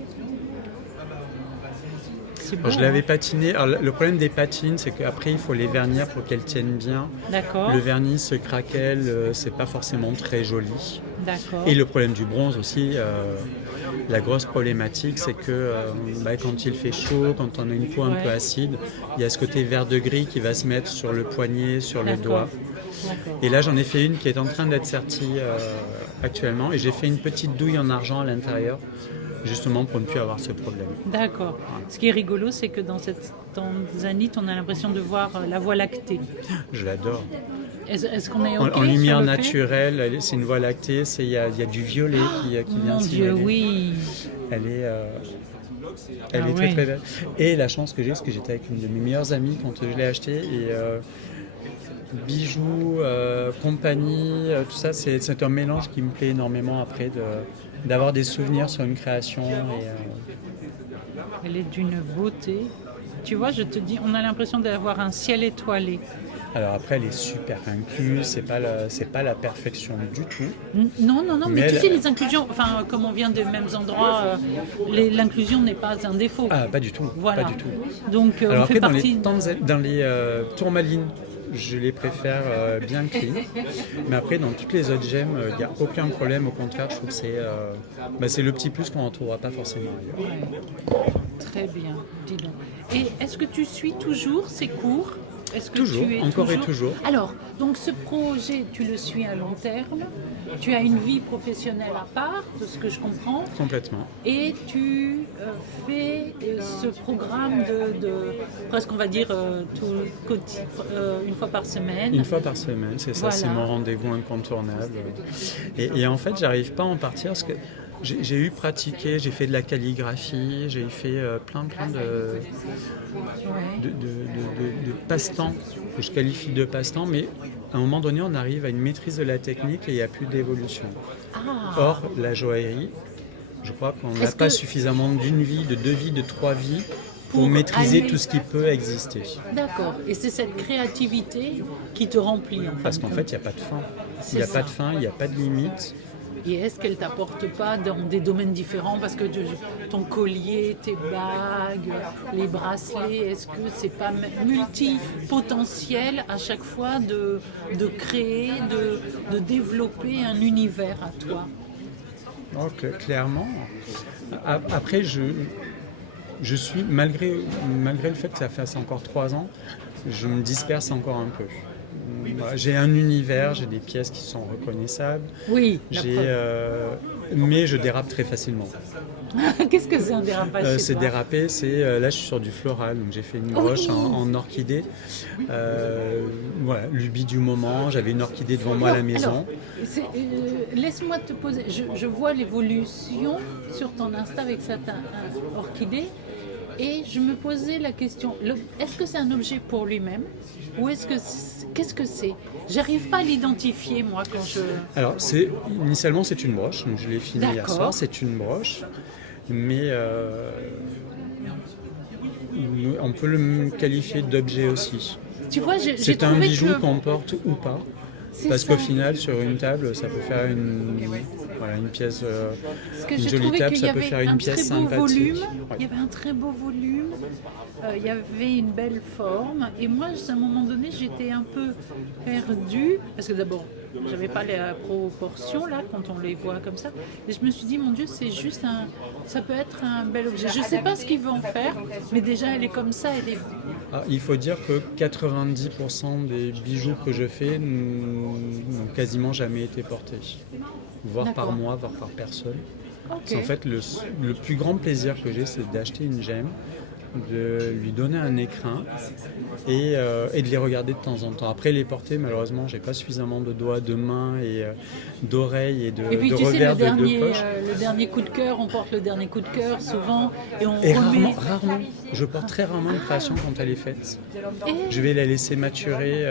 C'est beau, Je l'avais hein. patiné. Alors, le problème des patines, c'est qu'après, il faut les vernir pour qu'elles tiennent bien. D'accord. Le vernis se craquelle, c'est pas forcément très joli. D'accord. Et le problème du bronze aussi, la grosse problématique, c'est que quand il fait chaud, quand on a une peau un peu acide, il y a ce côté vert de gris qui va se mettre sur le poignet, sur le D'accord. doigt. D'accord. Et là, j'en ai fait une qui est en train d'être sertie actuellement. Et j'ai fait une petite douille en argent à l'intérieur, justement pour ne plus avoir ce problème. D'accord. Ce qui est rigolo, c'est que dans cette tanzanite, on a l'impression de voir la Voie lactée. Je l'adore. Est-ce qu'on est En, OK en lumière sur le fait naturelle, c'est une voie lactée, il y a du violet qui vient Mon s'y Dieu, mêler. oui. Elle est Ah très oui. très belle. Et la chance que j'ai, c'est que j'étais avec une de mes meilleures amies quand je l'ai achetée. Et bijoux, compagnie, tout ça, c'est un mélange qui me plaît énormément après d'avoir des souvenirs sur une création. Elle est d'une beauté. Tu vois, je te dis, on a l'impression d'avoir un ciel étoilé. Alors après, elle est super incluse, c'est pas la perfection du tout. Non, mais Mais tu elle- sais, les inclusions, enfin, comme on vient des mêmes endroits, l'inclusion n'est pas un défaut. Ah, pas du tout, Voilà. pas du tout. Donc, Alors on fait après, partie. dans les tourmalines, je les préfère bien clean. Mais après, dans toutes les autres gemmes, il n'y a aucun problème. Au contraire, je trouve que c'est le petit plus qu'on n'en trouvera pas forcément ailleurs. Très bien, dis donc. Et est-ce que tu suis toujours ces cours? Est-ce que Toujours, tu es encore et toujours. Alors, donc ce projet, tu le suis à long terme. Tu as une vie professionnelle à part, de ce que je comprends. Complètement. Et tu fais ce programme de presque, on va dire, une fois par semaine. Une fois par semaine, c'est ça, Voilà. c'est mon rendez-vous incontournable. Et en fait, j'arrive pas à en partir parce que j'ai eu pratiqué, j'ai fait de la calligraphie, j'ai fait plein de passe-temps, que je qualifie de passe-temps, mais à un moment donné, on arrive à une maîtrise de la technique et il n'y a plus d'évolution. Ah, Or, la joaillerie, je crois qu'on n'a Est-ce pas que- suffisamment d'une vie, de 2 vies, de 3 vies pour Pour maîtriser aller- tout ce qui peut exister. d'accord. Et c'est cette créativité qui te remplit, en Parce fin qu'en de fait, compte. il n'y a pas de fin. C'est Il n'y a ça. pas de fin, il n'y a pas de limite. Et est-ce qu'elle t'apporte pas dans des domaines différents? Parce que ton collier, tes bagues, les bracelets, est-ce que c'est pas multipotentiel à chaque fois de créer, de développer un univers à toi? Oh, clairement. Après, je suis, malgré le fait que ça fasse encore 3 ans, je me disperse encore un peu. J'ai un univers, j'ai des pièces qui sont reconnaissables, Oui, mais je dérape très facilement. Qu'est-ce que c'est un dérapage chez C'est toi? déraper, là je suis sur du floral, donc j'ai fait une broche Oui. en orchidée. Voilà, lubie du moment, j'avais une orchidée devant moi à la maison. Alors, laisse-moi te poser. Je vois l'évolution sur ton Insta avec cette orchidée et je me posais la question est-ce que c'est un objet pour lui-même ou qu'est-ce que c'est? J'arrive pas à l'identifier moi quand je. Alors initialement c'est une broche, donc je l'ai fini hier D'accord. soir, c'est une broche, mais on peut le qualifier d'objet aussi. Tu vois, j'ai C'est un trouvé bijou que qu'on porte ou pas. c'est Parce ça. qu'au final, sur une table, ça peut faire une pièce, Parce que une j'ai jolie trouvé table, qu'il y ça peut avait faire un une très pièce beau sympathique. volume. Ouais. Il y avait un très beau volume. Il y avait une belle forme. Et moi, à un moment donné, j'étais un peu perdue. Parce que d'abord, j'avais pas les proportions là, quand on les voit comme ça. Et je me suis dit, mon Dieu, ça peut être un bel objet. Je sais pas ce qu'ils vont en faire, mais déjà, elle est comme ça. Il faut dire que 90% des bijoux que je fais n'ont quasiment jamais été portés. Voire par moi, voire par personne. Okay. En fait, le plus grand plaisir que j'ai, c'est d'acheter une gemme, de lui donner un écrin et de les regarder de temps en temps. Après, les porter, malheureusement, j'ai pas suffisamment de doigts, de mains et d'oreilles et de revers de poche. Le dernier coup de cœur, on porte le dernier coup de cœur souvent et on et remet... rarement. Je porte très rarement une création quand elle est faite. Je vais la laisser maturer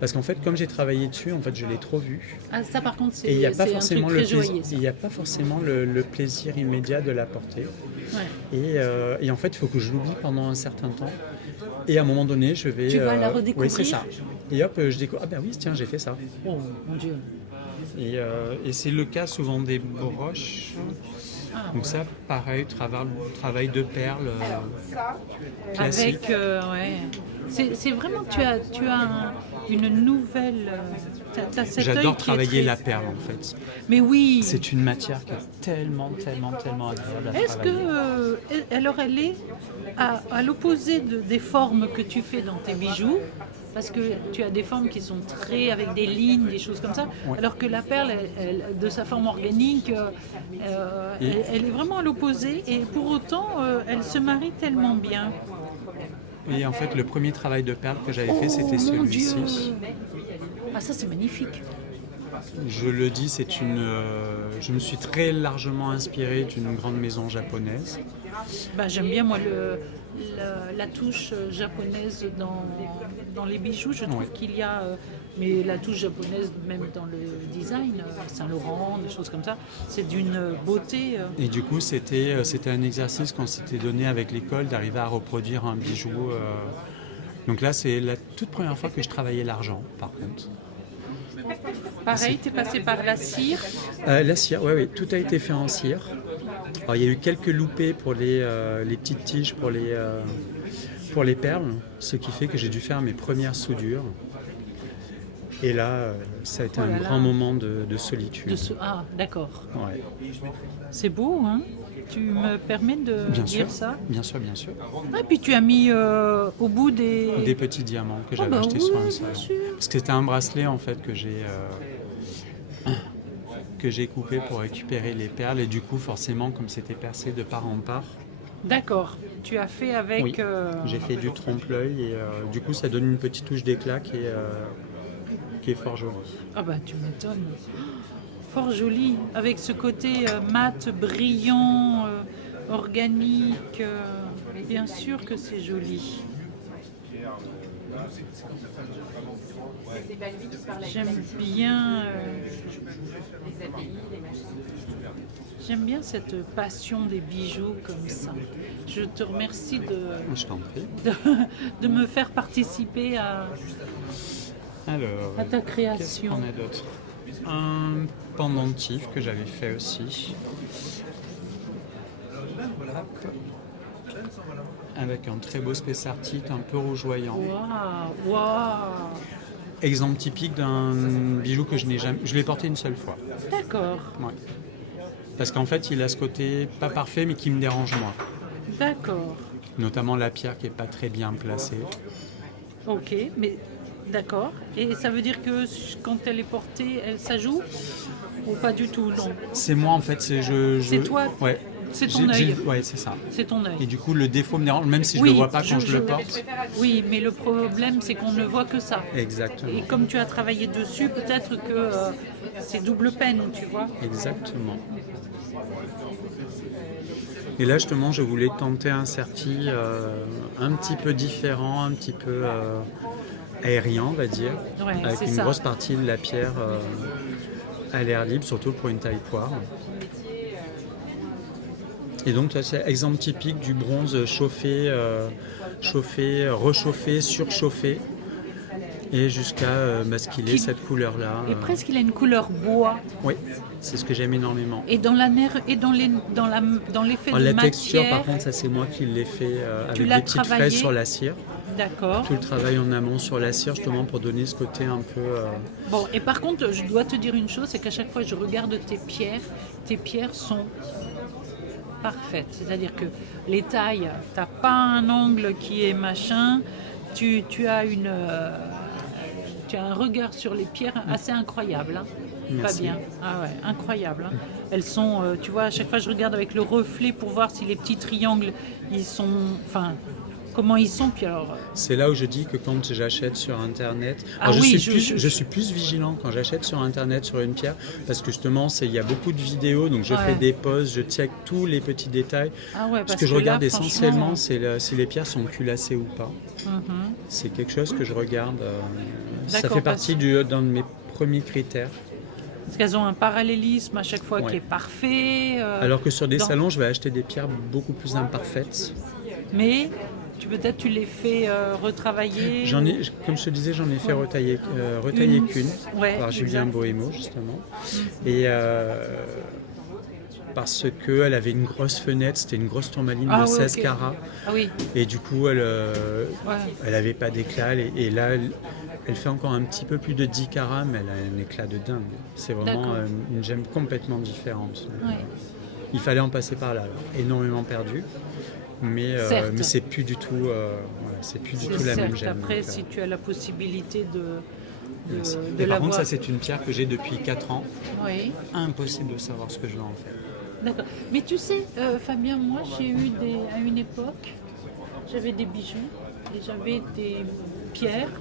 parce qu'en fait, comme j'ai travaillé dessus, en fait, je l'ai trop vue. Ah, ça, par contre, c'est et il n'y a un pas truc forcément très joyeux. il n'y a pas forcément le plaisir immédiat de la porter. Ouais. Et en fait, il faut que je l'oublie pendant un certain temps. Et à un moment donné, je vais... Tu vas la redécouvrir. Oui, c'est ça. Et hop, je découvre. Ah ben oui, tiens, j'ai fait ça. Oh mon Dieu. Et c'est le cas souvent des broches. Donc ça, pareil, travail de perles classique. Avec, ouais. C'est vraiment, tu as une nouvelle... J'adore travailler la perle, en fait. Mais oui. C'est une matière qui est tellement agréable à travailler. Est-ce que, alors elle est à l'opposé des formes que tu fais dans tes bijoux, parce que tu as des formes qui sont très avec des lignes, des choses comme ça, Ouais. alors que la perle, de sa forme organique, elle est vraiment à l'opposé, et pour autant, elle se marie tellement bien. Et en fait, le premier travail de perle que j'avais fait, c'était Mon celui-ci. Dieu. Ah, ça c'est magnifique. Je le dis, je me suis très largement inspiré d'une grande maison japonaise. J'aime bien moi la touche japonaise dans les bijoux. Je trouve qu'il y a, mais la touche japonaise même dans le design, Saint-Laurent, des choses comme ça, c'est d'une beauté. Et du coup, c'était un exercice qu'on s'était donné avec l'école d'arriver à reproduire un bijou. Donc là, c'est la toute première fois que je travaillais l'argent, par contre. Pareil, tu es passé par la cire. La cire, oui, tout a été fait en cire. Alors, il y a eu quelques loupés pour les petites tiges pour les perles, ce qui fait que j'ai dû faire mes premières soudures. Et là, ça a été un grand moment de solitude. Ah, d'accord. Ouais. C'est beau, hein? Tu me permets de dire ça? Bien sûr, bien sûr. Ah, puis tu as mis au bout des petits diamants que j'avais achetés sur un salon. Parce que c'était un bracelet en fait que j'ai coupé pour récupérer les perles et du coup forcément comme c'était percé de part en part. D'accord. Tu as fait avec... Oui, j'ai fait du trompe-l'œil et du coup ça donne une petite touche d'éclat qui est fort jolie. Ah bah tu m'étonnes. Fort joli, avec ce côté mat, brillant, organique. Bien sûr que c'est joli. J'aime bien cette passion des bijoux comme ça. Je te remercie Je t'en prie. de me faire participer à ta création. Qu'est-ce qu'on a d'autre? Un pendentif que j'avais fait aussi. Avec un très beau spessartite, un peu rougeoyant. Waouh, waouh. Exemple typique d'un bijou que je l'ai porté une seule fois. D'accord. Ouais. Parce qu'en fait, il a ce côté pas parfait, mais qui me dérange moi. D'accord. Notamment la pierre qui n'est pas très bien placée. Ok, mais d'accord. Et ça veut dire que quand elle est portée, ça joue ou pas du tout, non? C'est moi en fait, C'est toi. Ouais. C'est ton œil. Ouais, c'est ça. C'est ton œil. Et du coup, le défaut me dérange, même si je Oui, le vois pas quand je le porte. Oui, mais le problème, c'est qu'on ne voit que ça. Exactement. Et comme tu as travaillé dessus, peut-être que c'est double peine, tu vois. Exactement. Et là, justement, je voulais tenter un certi un petit peu différent, un petit peu aérien, on va dire, Ouais, avec une grosse partie de la pierre à l'air libre, surtout pour une taille poire. Et donc, ça, c'est exemple typique du bronze chauffé, rechauffé, surchauffé, et jusqu'à masquiller cette couleur-là. Et presque, il a une couleur bois. Oui, c'est ce que j'aime énormément. Et dans la nerf, et dans l'effet de la matière. texture, par contre, ça c'est moi qui l'ai fait avec des petites fraises sur la cire. D'accord. Tout le travail en amont sur la cire, justement, pour donner ce côté un peu... Bon, et par contre, je dois te dire une chose, c'est qu'à chaque fois que je regarde tes pierres sont parfaites. C'est-à-dire que les tailles, tu n'as pas un angle qui est machin, tu as un regard sur les pierres assez incroyable. Hein. Pas bien. Ah ouais, incroyable. Hein. Elles sont, tu vois, à chaque fois je regarde avec le reflet pour voir si les petits triangles, ils sont... Enfin, comment ils sont, puis alors... C'est là où je dis que quand j'achète sur Internet... je suis plus vigilant quand j'achète sur Internet sur une pierre, parce que justement, il y a beaucoup de vidéos, donc je fais des pauses, je check tous les petits détails. Ah ouais, ce que je regarde essentiellement, c'est si les pierres sont culassées ou pas. C'est quelque chose que je regarde. Ça fait partie d'un de mes premiers critères. Parce qu'elles ont un parallélisme à chaque fois qui est parfait. Alors que sur des salons, je vais acheter des pierres beaucoup plus imparfaites. Mais... Peut-être tu les fais retravailler. Comme je te disais, j'en ai fait retailler qu'une par Julien Bohémo, justement. Et parce qu'elle avait une grosse fenêtre, c'était une grosse tourmaline de 16 carats. Ah oui. Et du coup, elle n'avait pas d'éclat. Et là, elle fait encore un petit peu plus de 10 carats, mais elle a un éclat de dingue. C'est vraiment une gemme complètement différente. Ouais. Il fallait en passer par là. Alors. Énormément perdu. Mais c'est plus du tout, la même gemme. Après, si tu as la possibilité de par contre, ça c'est une pierre que j'ai depuis 4 ans. Oui. Impossible de savoir ce que je vais en faire. D'accord. Mais tu sais, Fabien, moi j'ai eu à une époque, j'avais des bijoux et j'avais des pierres.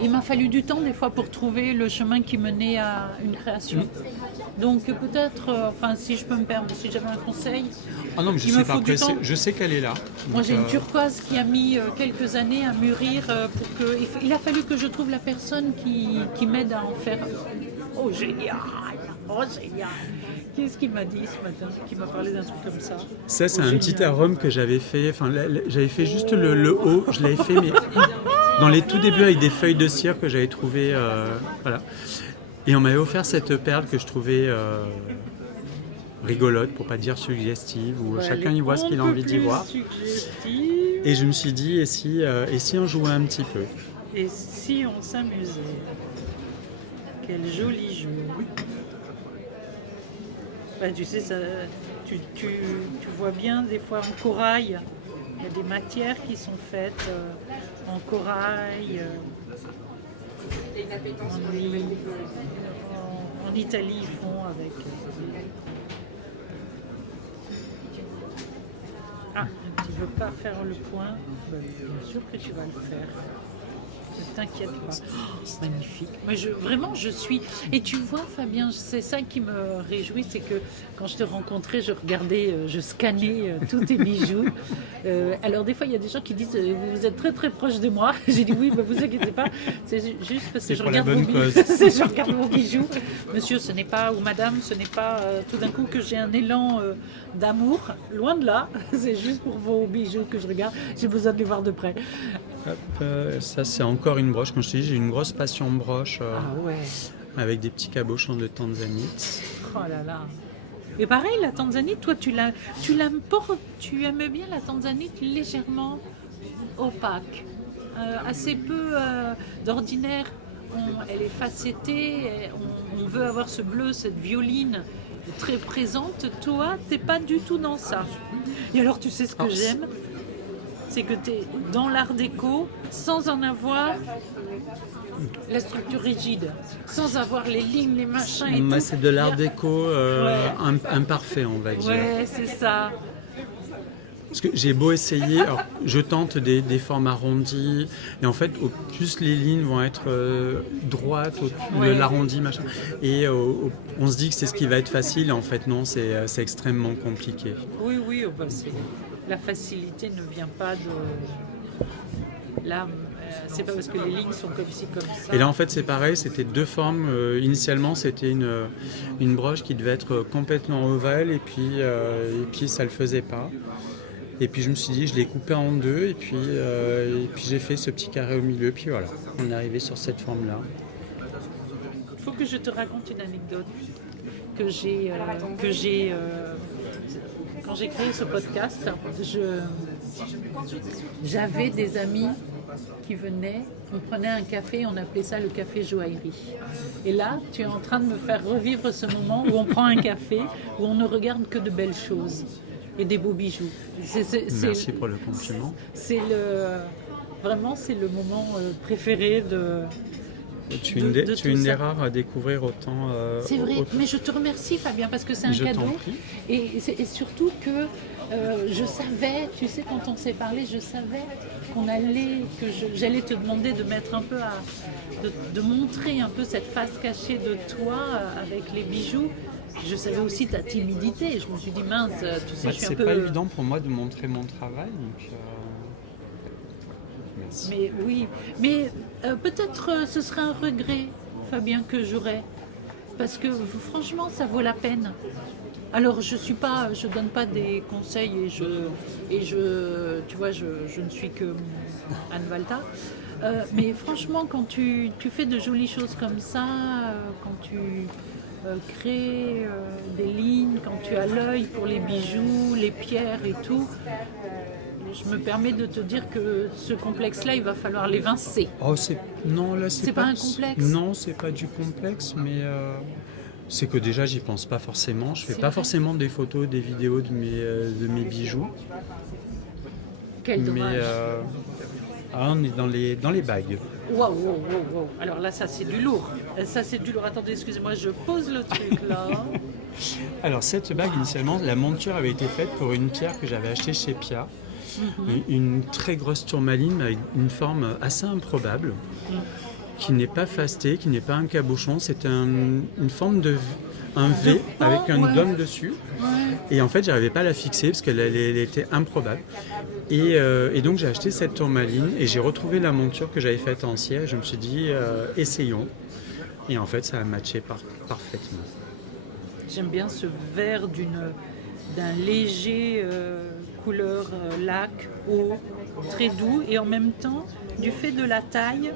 Il m'a fallu du temps des fois pour trouver le chemin qui menait à une création. Donc peut-être, si je peux me permettre, si j'avais un conseil. Ah non, mais je sais qu'elle est là. Moi j'ai une turquoise qui a mis quelques années à mûrir pour que. Il a fallu que je trouve la personne qui m'aide à en faire. Oh génial! Oh génial! Qu'est-ce qu'il m'a dit ce matin? Qui m'a parlé d'un truc comme ça? Ça, c'est un petit arôme que j'avais fait. Enfin, j'avais fait juste le haut. Je l'avais fait, mais dans les tout débuts avec des feuilles de cire que j'avais trouvées. Voilà. Et on m'avait offert cette perle que je trouvais rigolote, pour pas dire suggestive, où chacun y voit ce qu'il a envie d'y voir. Et je me suis dit, et si on jouait un petit peu? Et si on s'amusait? Quel joli jeu! Tu sais, ça, tu vois bien des fois en corail, il y a des matières qui sont faites en corail. En Italie, ils font avec. Ah, tu veux pas faire le point? Bien sûr que tu vas le faire. Ne t'inquiète pas. Oh, magnifique. Mais vraiment, je suis... Et tu vois, Fabien, c'est ça qui me réjouit, c'est que quand je te rencontrais, je regardais, je scannais tous tes bijoux. Alors des fois, il y a des gens qui disent vous êtes très très proche de moi. J'ai dit oui, mais vous inquiétez pas. C'est juste parce que je regarde vos bijoux. Je regarde vos bijoux. Monsieur, ce n'est pas, ou madame, ce n'est pas tout d'un coup que j'ai un élan d'amour. Loin de là. C'est juste pour vos bijoux que je regarde. J'ai besoin de les voir de près. Ça c'est encore une broche, comme je te dis j'ai une grosse passion broche avec des petits cabochons de tanzanite. Oh là là. Et pareil, la tanzanite, toi tu aimes bien la tanzanite légèrement opaque, assez peu d'ordinaire. Elle est facettée, on veut avoir ce bleu, cette violine très présente. Toi, t'es pas du tout dans ça. Et alors, tu sais ce que j'aime? C'est que tu es dans l'art déco sans en avoir la structure rigide, sans avoir les lignes, les machins et tout. C'est de l'art déco imparfait, on va dire. Ouais, c'est ça. Parce que j'ai beau essayer, alors, je tente des formes arrondies, et en fait, au plus les lignes vont être droites, l'arrondi, machin, et on se dit que c'est ce qui va être facile, et en fait non, c'est extrêmement compliqué. Oui, la facilité ne vient pas de... Là, c'est pas parce que les lignes sont comme ci, comme ça. Et là, en fait, c'est pareil, c'était deux formes. Initialement, c'était une broche qui devait être complètement ovale, et puis ça le faisait pas. Et puis je me suis dit, je l'ai coupé en deux, et puis j'ai fait ce petit carré au milieu, puis voilà, on est arrivé sur cette forme-là. Il faut que je te raconte une anecdote que j'ai quand j'ai créé ce podcast. J'avais des amis qui venaient, on prenait un café, on appelait ça le café joaillerie. Et là, tu es en train de me faire revivre ce moment où on prend un café, où on ne regarde que de belles choses et des beaux bijoux. Merci pour le compliment. C'est le moment préféré de... Tu es une des rares à découvrir autant. C'est vrai, mais je te remercie Fabien parce que c'est un cadeau. Et surtout que je savais, tu sais, quand on s'est parlé, je savais j'allais te demander de mettre un peu de montrer un peu cette face cachée de toi avec les bijoux. Je savais aussi ta timidité. Je me suis dit mince, tu sais, je suis un peu. C'est pas évident pour moi de montrer mon travail, donc. Merci. Mais oui, peut-être ce serait un regret, Fabien, que j'aurais, parce que franchement, ça vaut la peine. Alors, je donne pas des conseils tu vois, je ne suis que Anne Valta. Mais franchement, quand tu fais de jolies choses comme ça, quand tu crées des lignes, quand tu as l'œil pour les bijoux, les pierres et tout. Je me permets de te dire que ce complexe-là, il va falloir l'évincer. Non, là, c'est pas un complexe. Non, c'est pas du complexe, mais c'est que déjà, j'y pense pas forcément. Je fais pas forcément des photos, des vidéos de mes bijoux. Quel dommage. Mais on est dans les bagues. Wow. Alors là, ça, c'est du lourd. Attendez, excusez-moi, je pose le truc là. Alors, cette bague, initialement, la monture avait été faite pour une pierre que j'avais achetée chez Pia. Une très grosse tourmaline avec une forme assez improbable, qui n'est pas fastée, qui n'est pas un cabochon, c'est une forme un V avec un dôme dessus. Et en fait, j'arrivais pas à la fixer parce qu'elle était improbable. Et donc j'ai acheté cette tourmaline et j'ai retrouvé la monture que j'avais faite en cire. Je me suis dit, essayons. Et en fait, ça a matché parfaitement. J'aime bien ce vert d'un léger couleur lac, eau, très doux. Et en même temps, du fait de la taille,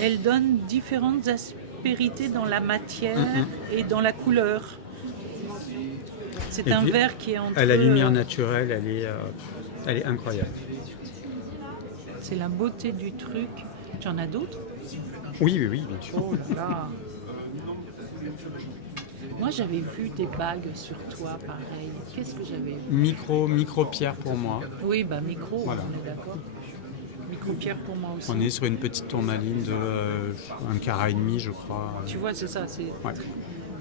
elle donne différentes aspérités dans la matière et dans la couleur. C'est un verre qui est entre... À la lumière naturelle, elle est incroyable. C'est la beauté du truc. Tu en as d'autres ? Oui, bien sûr. Oh là là. Moi, j'avais vu des bagues sur toi, pareil. Qu'est-ce que j'avais vu ? Micro-pierre pour moi. Oui, micro, voilà. On est d'accord. Micro-pierre pour moi aussi. On est sur une petite tourmaline de 1,5 carat, je crois. Tu vois, c'est ça. C'est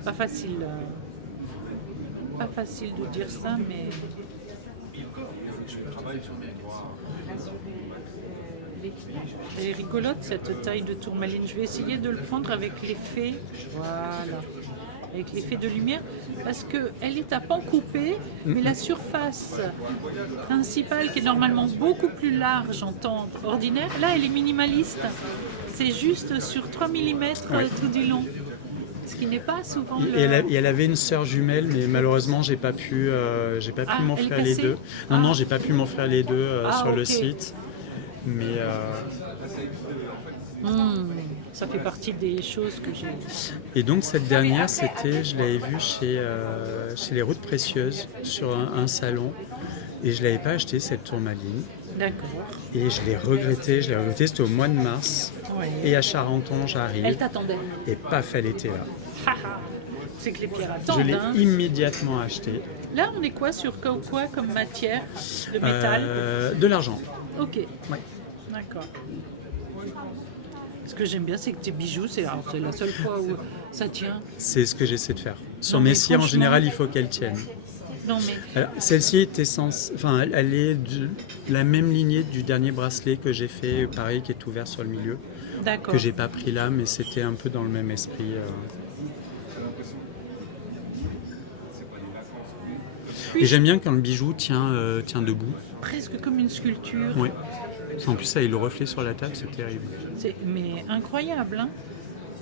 pas facile. Pas facile de dire ça, mais... Elle est rigolote, cette taille de tourmaline. Je vais essayer de le prendre avec l'effet... Voilà. Avec l'effet de lumière, parce qu'elle est à pan coupé, mais la surface principale, qui est normalement beaucoup plus large en temps ordinaire, là, elle est minimaliste. C'est juste sur 3 mm tout du long. Ce qui n'est pas souvent elle avait une sœur jumelle, mais malheureusement, j'ai pas pu m'offrir les deux. Non, j'ai pas pu m'offrir les deux sur le site. Mais... ça fait partie des choses que j'ai... Et donc cette dernière, je l'avais vue chez les Routes Précieuses, sur un salon, et je ne l'avais pas acheté, cette tourmaline. D'accord. Et je l'ai regretté, c'était au mois de mars, et à Charenton, j'arrive. Elle t'attendait. Et paf, elle était là. C'est que les pierres Je attendent. l'ai Hein. immédiatement acheté. Là, on est quoi sur quoi comme matière de métal? De l'argent. Ok. Ouais. D'accord. Ce que j'aime bien, c'est que tes bijoux, c'est la seule fois où ça tient. C'est ce que j'essaie de faire. Sur Non, mais mes cires, en franchement- général, il faut qu'elles tiennent. Non, mais Alors, celle-ci est elle est de la même lignée du dernier bracelet que j'ai fait, pareil, qui est ouvert sur le milieu, d'accord. que j'ai pas pris là, mais c'était un peu dans le même esprit. Et j'aime bien quand le bijou tient debout. Presque comme une sculpture. Oui. En plus, ça, il le reflet sur la table, c'est terrible. Mais incroyable, hein.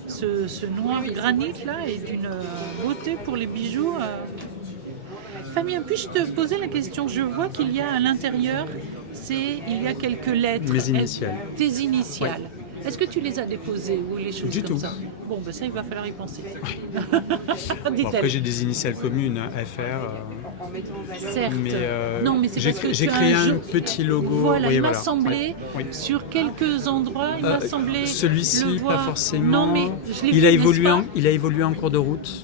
Ce noir granit là est d'une beauté pour les bijoux. Fabien, puis-je te poser la question? Je vois qu'il y a à l'intérieur, il y a quelques lettres. Mes initiales. Tes initiales. Est-ce que tu les as déposées ou les choses Du comme tout. ça? Bon, ben ça, il va falloir y penser. Bon, après, j'ai des initiales communes, hein, FR. Certes. Mais, non, mais c'est parce que j'ai tu as créé un un jeu- petit logo. Voilà, oui, il m'a voilà. semblé, Oui. sur quelques endroits, il m'a semblé. le Celui-ci, pas voir. forcément. Non, mais je l'ai il, vu, a n'est-ce évolué pas? il a évolué en cours de route.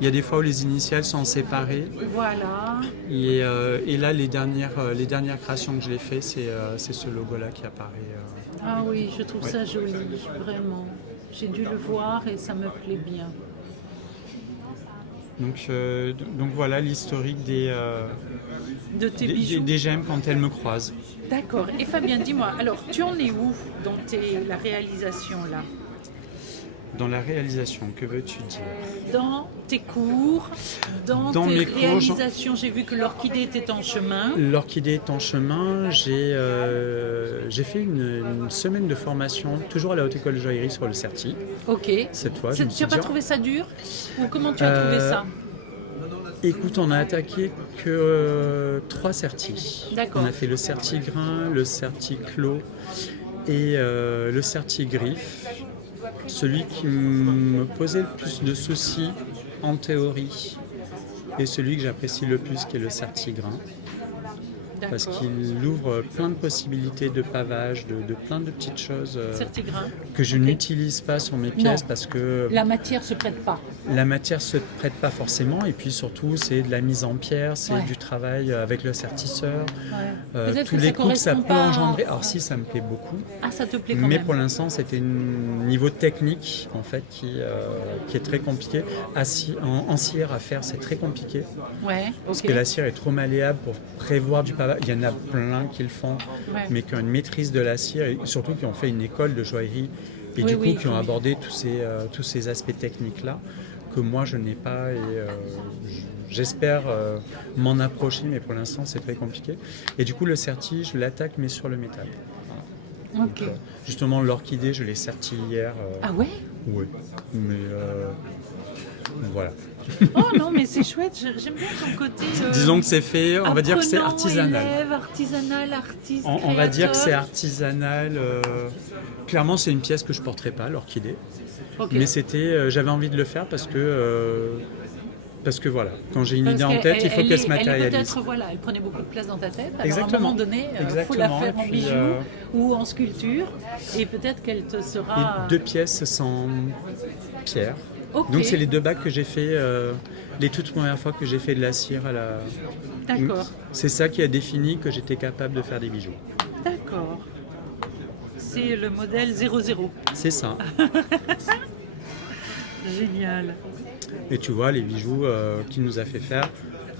Il y a des fois où les initiales sont séparées. Voilà. Et là, les dernières créations que je l'ai fait, c'est ce logo-là qui apparaît. Ah oui, je trouve Ouais. ça joli, vraiment. J'ai dû le voir et ça me plaît bien. Donc voilà l'historique De tes bijoux. des gemmes quand elles me croisent. D'accord. Et Fabien, dis-moi, alors tu en es où dans la réalisation là? Dans la réalisation, que veux-tu dire? Dans tes cours, dans Dans tes mes cours, réalisations, j'ai vu que l'orchidée était en chemin. L'orchidée est en chemin. J'ai fait une semaine de formation, toujours à la Haute École de Joaillerie sur le Certi. Ok. Cette fois, je Tu me n'as suis pas dit, trouvé ça dur? Ou comment tu as trouvé ça? écoute, on a attaqué que 3 certis. D'accord. On a fait le certi grain, le certi clos et le certi griffe. Celui qui me posait le plus de soucis en théorie et celui que j'apprécie le plus, qui est le certi grain. Parce D'accord. qu'il ouvre plein de possibilités de pavage, de plein de petites choses Certigrin. que je Ok. n'utilise pas sur mes pièces Non. parce que La matière se prête pas. la matière se prête pas forcément et puis surtout c'est de la mise en pierre, c'est Ouais. du travail avec le sertisseur, Ouais. Peut-être tous que les ça coups que ça correspond peut pas à- engendrer. Alors si, ça me plaît beaucoup, Ah, ça te plaît quand mais même. pour l'instant c'était un niveau technique en fait qui est très compliqué. En cire à faire, c'est très compliqué Ouais. parce Ok. que la cire est trop malléable pour prévoir du pavage. Il y en a plein qui le font, Ouais. mais qui ont une maîtrise de la cire et surtout qui ont fait une école de joaillerie et Oui, du oui, coup qui ont oui. abordé tous ces aspects techniques-là que moi je n'ai pas et j'espère m'en approcher, mais pour l'instant c'est très compliqué. Et du coup le certi, je l'attaque mais sur le métal. Ok. Justement l'orchidée, je l'ai serti hier. Ah ouais? Oui, mais voilà. Oh non, mais c'est chouette. J'aime bien ton côté. Disons que c'est fait, on va dire que c'est apprenant, artisanal. élève, artisanal, artiste. On va dire que c'est créateur. artisanal. Clairement, c'est une pièce que je porterai pas, l'orchidée. Ok. Mais j'avais envie de le faire parce que voilà, quand j'ai une Parce idée en qu'elle- tête, il faut qu'elle se Elle matérialise. peut-être, voilà, elle prenait beaucoup de place dans ta tête. Alors Exactement. à un moment donné, il faut la Exactement. faire en Et puis, bijoux ou en sculpture. Et peut-être qu'elle te sera. Et 2 pièces sans pierre. Ok. Donc c'est les 2 bacs que j'ai fait les toutes premières fois que j'ai fait de la cire à la. D'accord. C'est ça qui a défini que j'étais capable de faire des bijoux. D'accord. C'est le modèle 00. C'est ça. Génial. Et tu vois, les bijoux qu'il nous a fait faire,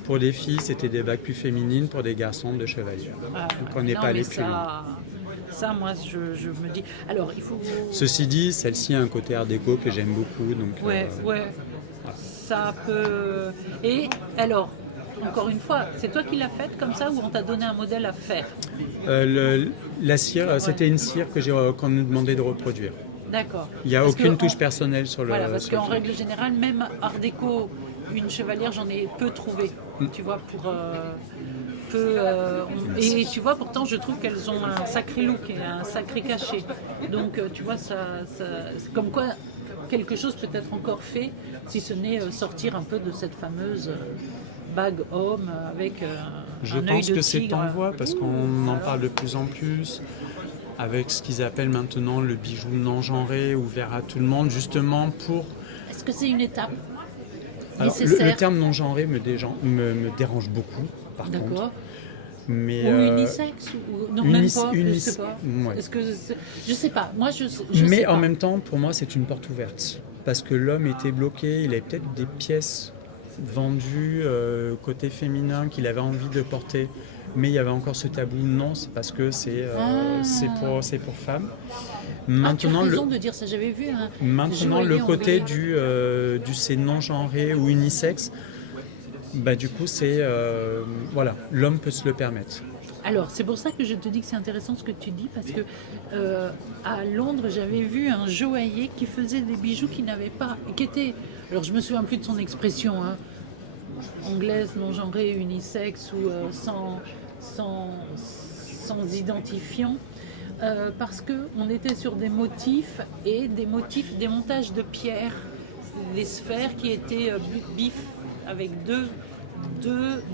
pour des filles, c'était des bagues plus féminines, pour des garçons, de chevalières. Ah, Donc on n'est non, pas allé mais plus loin. ça, moi, je me dis. Alors, il faut. Ceci dit, celle-ci a un côté art déco que j'aime beaucoup. Donc, Ouais, ouais. Ça peut. Et alors, encore une fois, c'est toi qui l'as faite comme ça ou on t'a donné un modèle à faire? la cire, c'était une cire qu'on nous demandait de reproduire. D'accord. Il n'y a Parce aucune que touche personnelle sur le. Voilà, parce sur le qu'en truc. règle générale, même art déco, une chevalière, j'en ai peu trouvé. Tu vois, pour et tu vois, pourtant, je trouve qu'elles ont un sacré look et un sacré cachet. Donc, tu vois, c'est comme quoi quelque chose peut être encore fait, si ce n'est sortir un peu de cette fameuse bague homme avec Je un œil pense de que c'est tigre. en voie parce qu'on en parle de plus en plus avec ce qu'ils appellent maintenant le bijou non genré, ouvert à tout le monde, justement pour. Est-ce que c'est une étape? Alors, nécessaire. le terme non-genré me dérange beaucoup, par contre. D'accord. Mais, Ou unisexe ou... Non, même pas, je sais pas. Ouais. Est-ce que je sais pas. Moi, je Mais sais en pas. même temps, pour moi, c'est une porte ouverte. Parce que l'homme était bloqué, il avait peut-être des pièces vendues côté féminin qu'il avait envie de porter. Mais il y avait encore ce tabou. Non, c'est parce que c'est pour femmes. Maintenant, tu as raison de dire ça. J'avais vu un maintenant le joaillier côté anglais. du c'est non-genré ou unisexe, bah, du coup, voilà, l'homme peut se le permettre. Alors, c'est pour ça que je te dis que c'est intéressant ce que tu dis, parce que à Londres, j'avais vu un joaillier qui faisait des bijoux qui n'avaient pas, qui étaient, alors je me souviens plus de son expression, hein, anglaise, non genrée, unisexe ou sans identifiant, parce que on était sur des motifs, des montages de pierres, des sphères qui étaient bif avec deux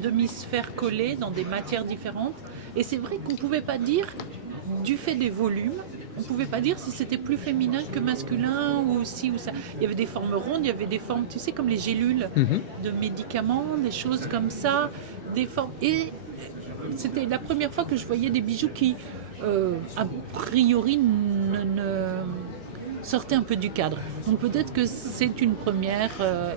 demi-sphères collées dans des matières différentes. Et c'est vrai qu'on ne pouvait pas dire, du fait des volumes, on ne pouvait pas dire si c'était plus féminin que masculin ou si ou ça. Il y avait des formes rondes, il y avait des formes, tu sais, comme les gélules de médicaments, des choses comme ça, des formes. Et c'était la première fois que je voyais des bijoux qui, a priori, ne sortaient un peu du cadre. Donc peut-être que c'est une première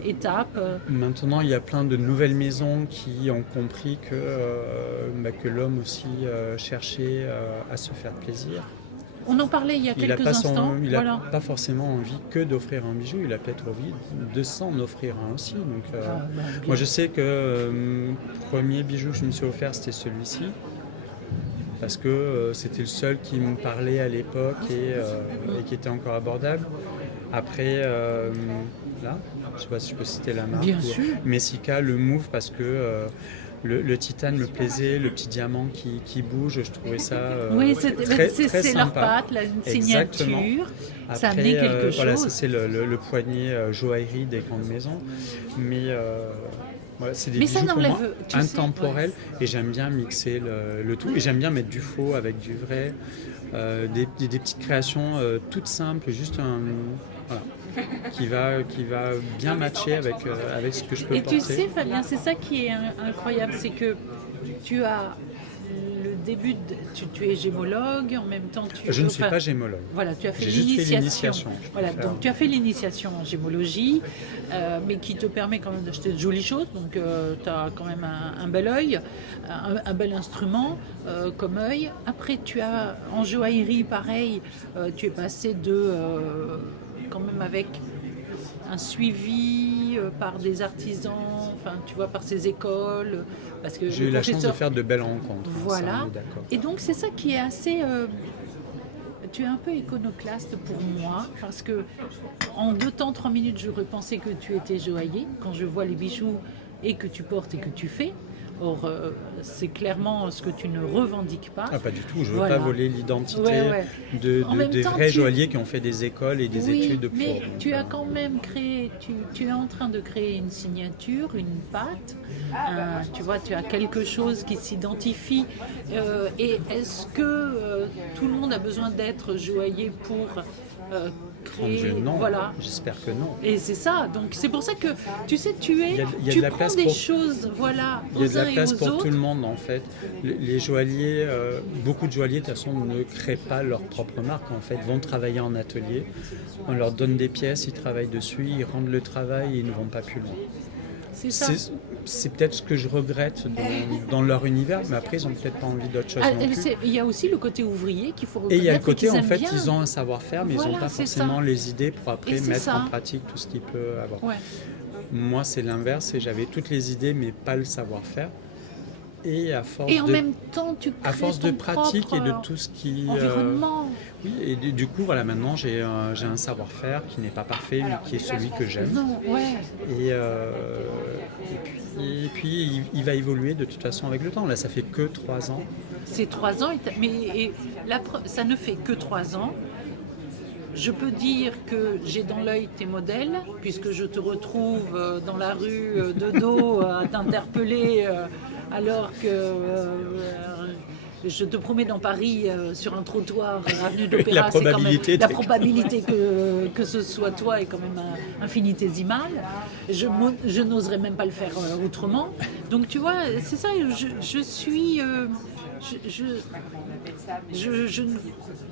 étape. Maintenant, il y a plein de nouvelles maisons qui ont compris que l'homme aussi cherchait à se faire plaisir. On en parlait il y a quelques instants. Il n'a pas forcément envie que d'offrir un bijou, il a peut-être envie de s'en offrir un aussi. Donc, moi, je sais que le premier bijou que je me suis offert, c'était celui-ci. Parce que c'était le seul qui me parlait à l'époque et qui était encore abordable. Après, là, je ne sais pas si je peux citer la marque. Bien sûr. Messica, le Move, parce que le titane me plaisait, le petit diamant qui bouge, je trouvais ça oui, très c'est leur sympa. patte, une signature. Après, ça amenait quelque chose. Voilà, ça c'est le poignet joaillerie des grandes maisons. Mais voilà, c'est des bijoux pour moi intemporels, et j'aime bien mixer le tout. Et j'aime bien mettre du faux avec du vrai, des petites créations toutes simples, juste qui va bien matcher avec ce que je peux porter. Et tu sais, Fabien, c'est ça qui est incroyable, c'est que tu as le début, tu es gémologue, en même temps je ne suis pas gémologue. Voilà, tu as fait J'ai juste fait l'initiation. Voilà, donc tu as fait l'initiation en gémologie, mais qui te permet quand même d'acheter de jolies choses, donc tu as quand même un bel œil, un bel instrument comme œil. Après, tu as en joaillerie, pareil, tu es passé quand même avec un suivi par des artisans, enfin tu vois, par ces écoles, parce que j'ai eu la chance de faire de belles rencontres. Voilà. Et donc c'est ça qui est assez, tu es un peu iconoclaste pour moi, parce que en 2 temps, 3 minutes, j'aurais pensé que tu étais joaillier quand je vois les bijoux et que tu portes et que tu fais. Or, c'est clairement ce que tu ne revendiques pas. Ah, pas du tout, je ne veux pas voler l'identité des vrais joailliers qui ont fait des écoles et des études. Mais tu as quand même créé, tu es en train de créer une signature, une patte, tu vois, tu as quelque chose qui s'identifie. Et est-ce que tout le monde a besoin d'être joaillier pour créer, non, voilà. J'espère que non. Et c'est ça, donc c'est pour ça que tu sais, tu prends des choses, voilà, il y a de la place aux pour autres. tout le monde en fait. Les joailliers, beaucoup de joailliers de toute façon ne créent pas leur propre marque en fait, vont travailler en atelier, on leur donne des pièces, ils travaillent dessus, ils rendent le travail et ils ne vont pas plus loin. C'est ça. C'est peut-être ce que je regrette dans leur univers, mais après ils n'ont peut-être pas envie d'autre chose non plus. Il y a aussi le côté ouvrier qu'il faut reconnaître. Et il y a le côté en fait, bien. ils ont un savoir-faire, mais ils n'ont pas forcément les idées pour après mettre en pratique tout ce qu'ils peuvent avoir. Ouais. Moi c'est l'inverse, et j'avais toutes les idées mais pas le savoir-faire. Et à force même temps, tu crées à force de ton pratique propre et de tout ce qui environnement. Oui, et du coup voilà, maintenant j'ai un savoir-faire qui n'est pas parfait mais qui est celui que j'aime. Non, ouais. Et puis il va évoluer de toute façon avec le temps. Là ça fait que 3 ans. C'est 3 ans, ça ne fait que 3 ans. Je peux dire que j'ai dans l'œil tes modèles, puisque je te retrouve dans la rue de dos à t'interpeller alors que je te promets dans Paris, sur un trottoir, avenue d'Opéra, La probabilité, la probabilité que ce soit toi est quand même infinitésimale. Je n'oserais même pas le faire autrement. Donc tu vois, c'est ça, je suis...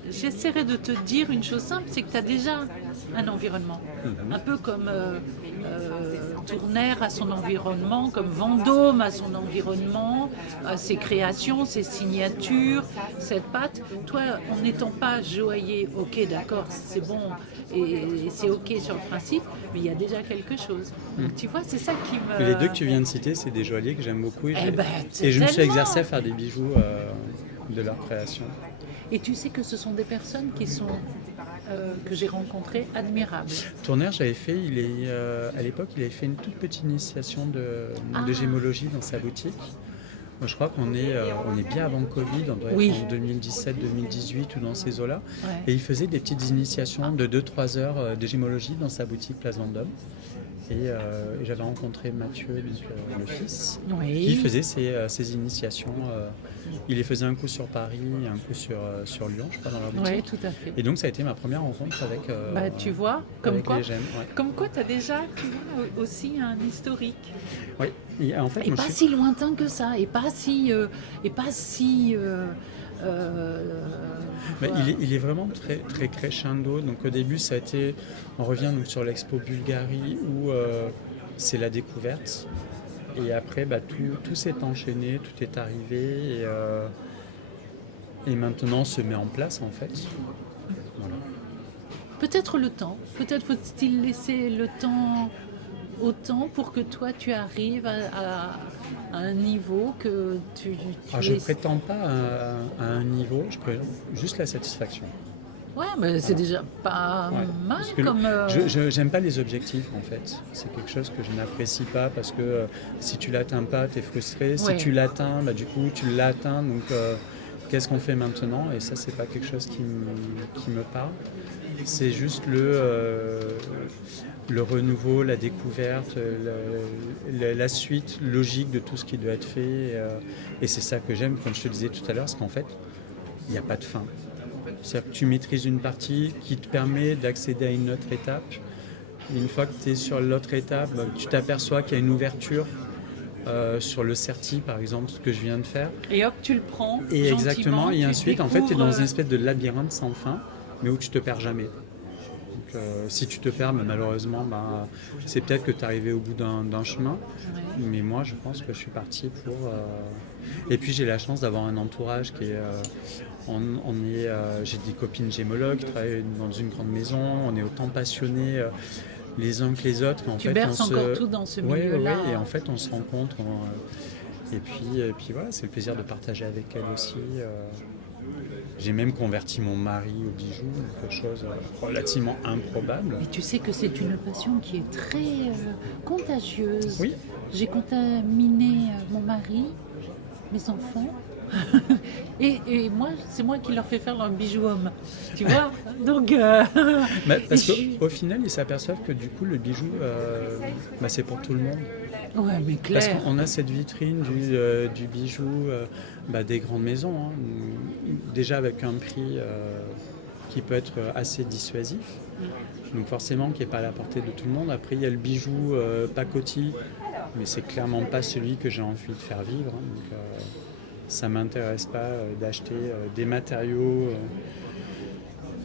j'essaierai de te dire une chose simple, c'est que tu as déjà un environnement. Un peu comme Tournaire a son environnement, comme Vendôme a son environnement, ses créations, ses signatures, cette patte. Toi, en n'étant pas joaillier, ok, d'accord, c'est bon, et c'est ok sur le principe, mais il y a déjà quelque chose. Donc, tu vois, c'est ça qui me... Les deux que tu viens de citer, c'est des joailliers que j'aime beaucoup et je me suis tellement... exercé à faire des bijoux de leur création. Et tu sais que ce sont des personnes qui sont... que j'ai rencontrées admirables. Tournaire, j'avais fait, à l'époque, il avait fait une toute petite initiation de gémologie dans sa boutique. Moi, je crois qu'on est bien avant le Covid, on doit être en 2017-2018 ou dans ces eaux-là. Ouais. Et il faisait des petites initiations de 2-3 heures de gémologie dans sa boutique Place Vendôme. Et j'avais rencontré Mathieu, le fils, qui faisait ces initiations. Il les faisait un coup sur Paris, un coup sur Lyon, je crois, dans leur boutique. Oui, tout à fait. Et donc, ça a été ma première rencontre avec tu vois, comme quoi, les gemmes. Ouais. Comme quoi, tu as déjà aussi un historique. Oui, et en fait... Et pas si lointain que ça, et pas si... il est vraiment très, très crescendo. Donc au début, ça a été... On revient donc sur l'expo Bulgarie où c'est la découverte. Et après, tout s'est enchaîné, tout est arrivé. Et maintenant, se met en place, en fait. Voilà. Peut-être le temps. Peut-être faut-il laisser le temps au temps pour que toi, tu arrives à un niveau que tu je ne prétends pas à un niveau, je prétends juste la satisfaction. Ouais, mais c'est déjà pas mal comme... J'aime pas les objectifs, en fait. C'est quelque chose que je n'apprécie pas parce que si tu l'atteins pas, tu es frustré. Si tu l'atteins, du coup, tu l'atteins. Donc, qu'est-ce qu'on fait maintenant? Et ça, c'est pas quelque chose qui me parle. C'est juste le renouveau, la découverte, la suite logique de tout ce qui doit être fait. Et c'est ça que j'aime, comme je te disais tout à l'heure, c'est qu'en fait, il n'y a pas de fin. C'est-à-dire que tu maîtrises une partie qui te permet d'accéder à une autre étape. Et une fois que tu es sur l'autre étape, tu t'aperçois qu'il y a une ouverture sur le certi, par exemple, ce que je viens de faire. Et hop, tu le prends. Et exactement, et ensuite, en fait, tu es dans une espèce de labyrinthe sans fin, mais où tu te perds jamais. Donc, si tu te perds, malheureusement, c'est peut-être que tu es arrivé au bout d'un chemin. Ouais. Mais moi, je pense que je suis parti pour... Et puis, j'ai la chance d'avoir un entourage qui est... j'ai des copines gémologues qui travaillent dans une grande maison. On est autant passionnés les uns que les autres. Tu berces encore tout dans ce milieu-là. Oui, et en fait, on se rencontre. Et puis voilà, c'est le plaisir de partager avec elle aussi. J'ai même converti mon mari au bijou, quelque chose relativement improbable. Mais tu sais que c'est une passion qui est très contagieuse. Oui. J'ai contaminé mon mari, mes enfants, et moi, c'est moi qui leur fais faire leur bijou homme. Tu vois. Donc. Parce qu'au final, ils s'aperçoivent que du coup, le bijou, c'est pour tout le monde. Ouais, mais clair. Parce qu'on a cette vitrine du bijou des grandes maisons, hein, déjà avec un prix qui peut être assez dissuasif, donc forcément qui n'est pas à la portée de tout le monde. Après, il y a le bijou pacotille, mais c'est clairement pas celui que j'ai envie de faire vivre. Hein, donc, ça ne m'intéresse pas d'acheter des matériaux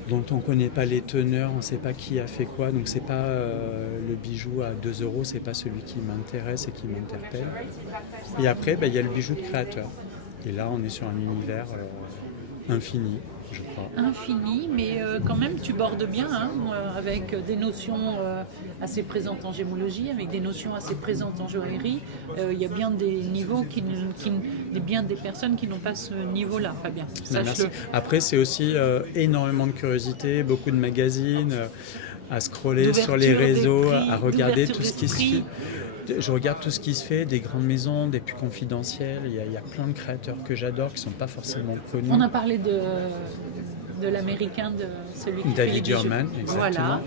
dont on ne connaît pas les teneurs, on ne sait pas qui a fait quoi, donc c'est pas le bijou à 2 €, c'est pas celui qui m'intéresse et qui m'interpelle. Et après, il y a le bijou de créateur. Et là, on est sur un univers infini, je crois. Infini, mais quand même, tu bordes bien, hein, avec des notions assez présentes en gémologie, avec des notions assez présentes en joaillerie. Il y a bien des niveaux, bien des personnes qui n'ont pas ce niveau-là, Fabien. Sache-le. Après, c'est aussi énormément de curiosité, beaucoup de magazines, à scroller sur les réseaux, à regarder tout ce qui se fait. Je regarde tout ce qui se fait, des grandes maisons, des plus confidentielles. Il y a plein de créateurs que j'adore qui ne sont pas forcément connus. On a parlé de l'américain, de celui qui David fait les bijoux. Yurman, exactement. Voilà,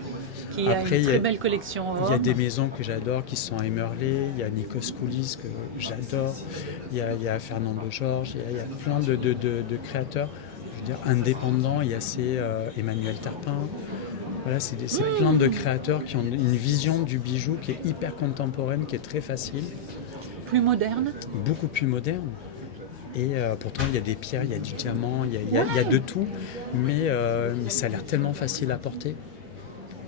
qui a Après, une très belle collection il y a homme. des maisons que j'adore qui sont à Emerlé, il y a Nikos Koulis que j'adore, il y a Fernando Georges, il y a plein de créateurs, je veux dire, indépendants. Il y a Emmanuel Tarpin. Voilà, c'est plein de créateurs qui ont une vision du bijou qui est hyper contemporaine, qui est très facile. Plus moderne. Beaucoup plus moderne. Et pourtant, il y a des pierres, il y a du diamant, il y a de tout, mais ça a l'air tellement facile à porter.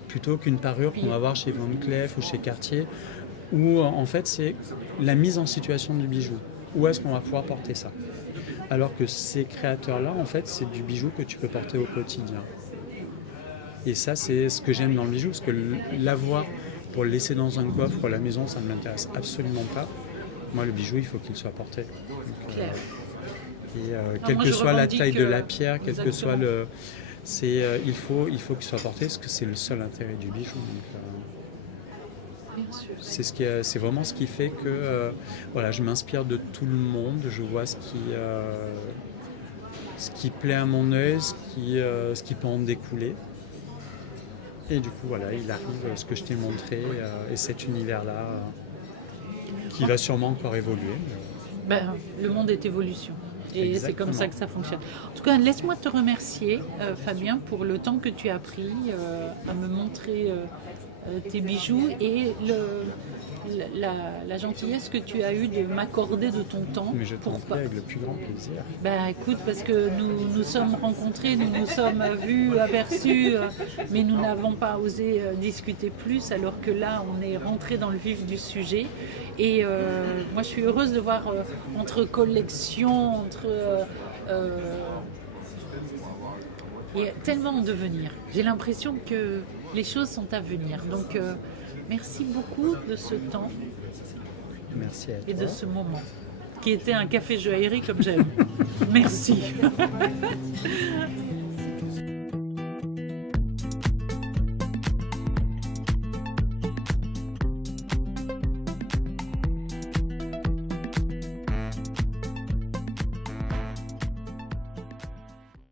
Plutôt qu'une parure qu'on va voir chez Van Cleef ou chez Cartier, où en fait c'est la mise en situation du bijou. Où est-ce qu'on va pouvoir porter ça? Alors que ces créateurs-là, en fait, c'est du bijou que tu peux porter au quotidien. Et ça, c'est ce que j'aime dans le bijou, parce que l'avoir pour le laisser dans un coffre à la maison, ça ne m'intéresse absolument pas. Moi, le bijou, il faut qu'il soit porté. Donc, Claire. quelle moi, que je soit la revendique, taille de la pierre, quel que soit exactement. le... il faut qu'il soit porté, parce que c'est le seul intérêt du bijou. Donc, Bien sûr. c'est vraiment ce qui fait que voilà, je m'inspire de tout le monde, je vois ce qui plaît à mon œil, ce qui peut en découler. Et du coup, voilà, il arrive ce que je t'ai montré et cet univers-là qui va sûrement encore évoluer. Ben, le monde est évolution. Et Exactement. c'est comme ça que ça fonctionne. En tout cas, laisse-moi te remercier, Fabien, pour le temps que tu as pris à me montrer tes bijoux et la gentillesse que tu as eue de m'accorder de ton temps. Mais je t'en prie, avec le plus grand plaisir. Ben écoute, parce que nous nous sommes rencontrés, nous nous sommes vus, aperçus, mais nous n'avons pas osé discuter plus, alors que là, on est rentré dans le vif du sujet. Et moi, je suis heureuse de voir entre collections, il y a tellement en devenir. J'ai l'impression que les choses sont à venir. Donc, merci beaucoup de ce temps Merci à toi. et de ce moment, qui était un café joaillerie comme j'aime. Merci.